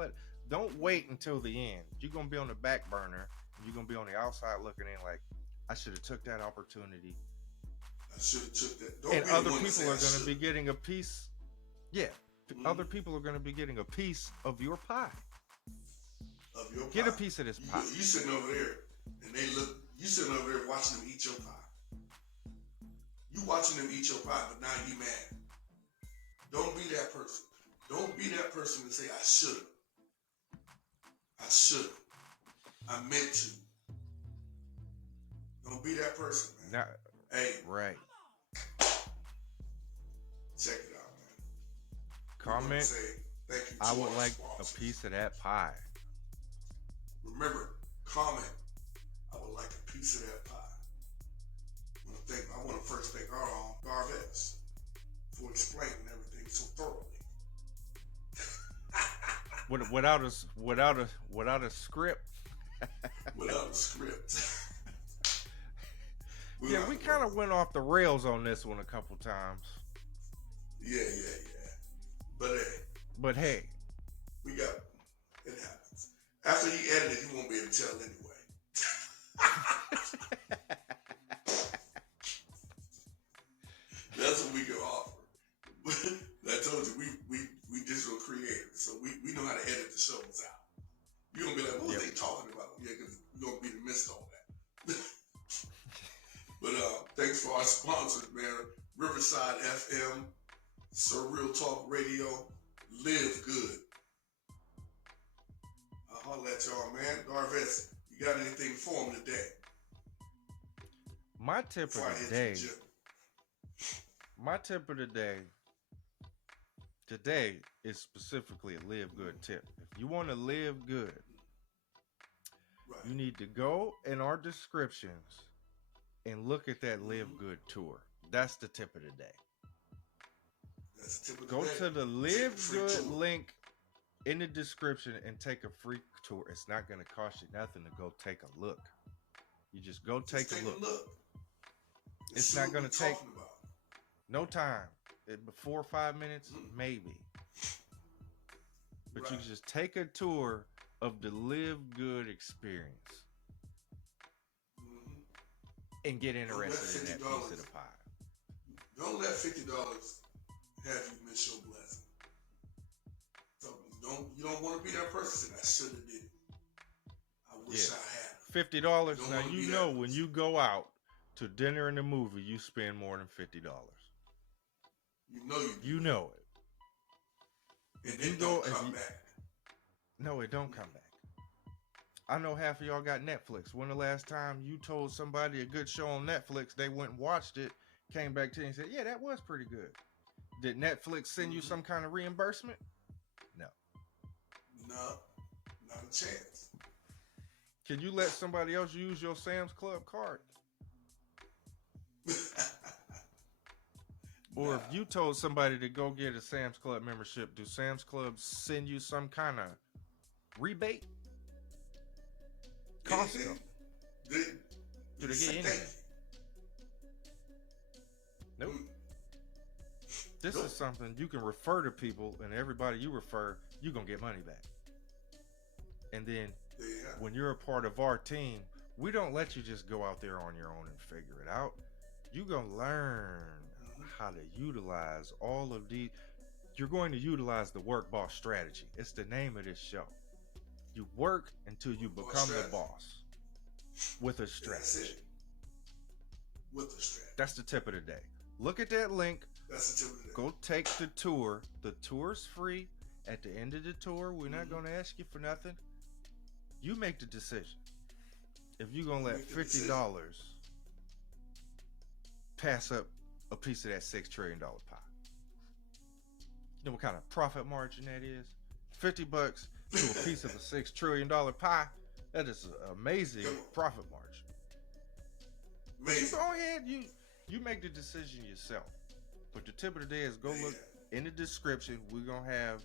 wait until the end. You're going to be on the back burner. You're going to be on the outside looking in like, I should have took that opportunity. I should have took that. And other people are going to be getting a piece. Yeah. Other people are going to be getting a piece of your pie. Get a piece of this pie. You sitting over there and you sitting over there watching them eat your pie. You watching them eat your pie, but now you mad. Don't be that person. Don't be that person and say, I should have. I should have. I meant to. Don't be that person, man. Hey. Right. Check it out, man. Comment. Say, thank you to I would our like sponsors. a piece of that pie. Remember, comment. I would like a piece of that pie. I want to first thank our own Carve for explaining everything so thoroughly. Without a script. Without a script. Yeah, we kind of went off the rails on this one a couple times. Yeah. But hey, it happens. After he edited, he won't be able to tell anyway. That's what we can offer. I told you, we digital creators, so we know how to edit the shows out. You're going to be like, what are they talking about? Yeah, because we're going to be the midst of all that. But thanks for our sponsors, man. Riverside FM, Surreal Talk Radio, LiveGood. I'll holler at y'all, man. Darvez, you got anything for him today? My tip of the day today is specifically a live good tip. If you want to live good, you need to go in our descriptions and look at that Live Good tour. That's the tip of the day. That's the tip of the go day. to the Live Good link in the description and take a free tour. It's not going to cost you nothing to go take a look. You just go take a look. It's not going to take no time. 4 or 5 minutes, maybe. But you can just take a tour of the Live Good experience and get interested in that piece of the pie. Don't let $50 have you miss your blessing. So you don't want to be that person that I should have did. I wish I had. $50. Now you know when you go out to dinner and a movie, you spend more than $50. You know it. And it don't come back. No, it don't come back. I know half of y'all got Netflix. When the last time you told somebody a good show on Netflix, they went and watched it, came back to you and said, yeah, that was pretty good. Did Netflix send you some kind of reimbursement? No. No, not a chance. Can you let somebody else use your Sam's Club card? Or if you told somebody to go get a Sam's Club membership, do Sam's Club send you some kind of rebate? Costco. Do they get anything? Nope. This is something you can refer to people, and everybody you refer, you're going to get money back. And then when you're a part of our team, we don't let you just go out there on your own and figure it out. You're going to learn how to utilize all of these. You're going to utilize the work boss strategy. It's the name of this show. You work until you become the boss with a strategy. That's it. With a strategy. That's the tip of the day. Look at that link. That's the tip of the day. Go take the tour. The tour's free. At the end of the tour, we're not going to ask you for nothing. You make the decision. If you're going to let $50 pass up a piece of that $6 trillion pie. You know what kind of profit margin that is? $50 to a piece of a $6 trillion pie. That is an amazing profit margin. Amazing. You go ahead, you make the decision yourself. But the tip of the day is go look in the description. We're going to have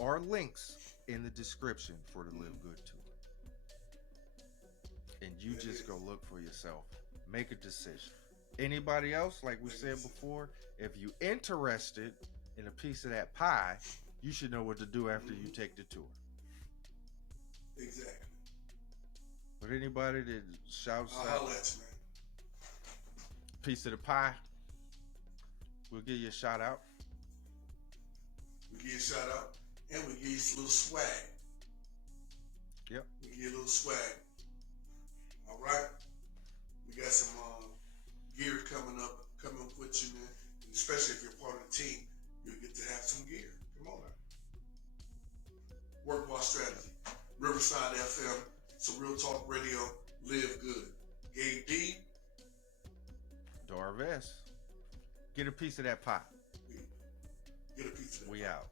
our links in the description for the LiveGood tour. And you just go look for yourself. Make a decision. Anybody else, like we said before, if you're interested in a piece of that pie, you should know what to do after you take the tour. Exactly. But anybody that shouts I'll out holler at you, man. piece of the pie, we'll give you a shout out. We give you a shout out, and we give you a little swag. Yep. We give you a little swag. All right. We got some gear coming with you, man. And especially if you're part of the team, you'll get to have some gear. Come on now. Work boss strategy. Riverside FM. Some real talk radio. Live good. Gabe D. Darvest. Get a piece of that pie. Get a piece of that. We out.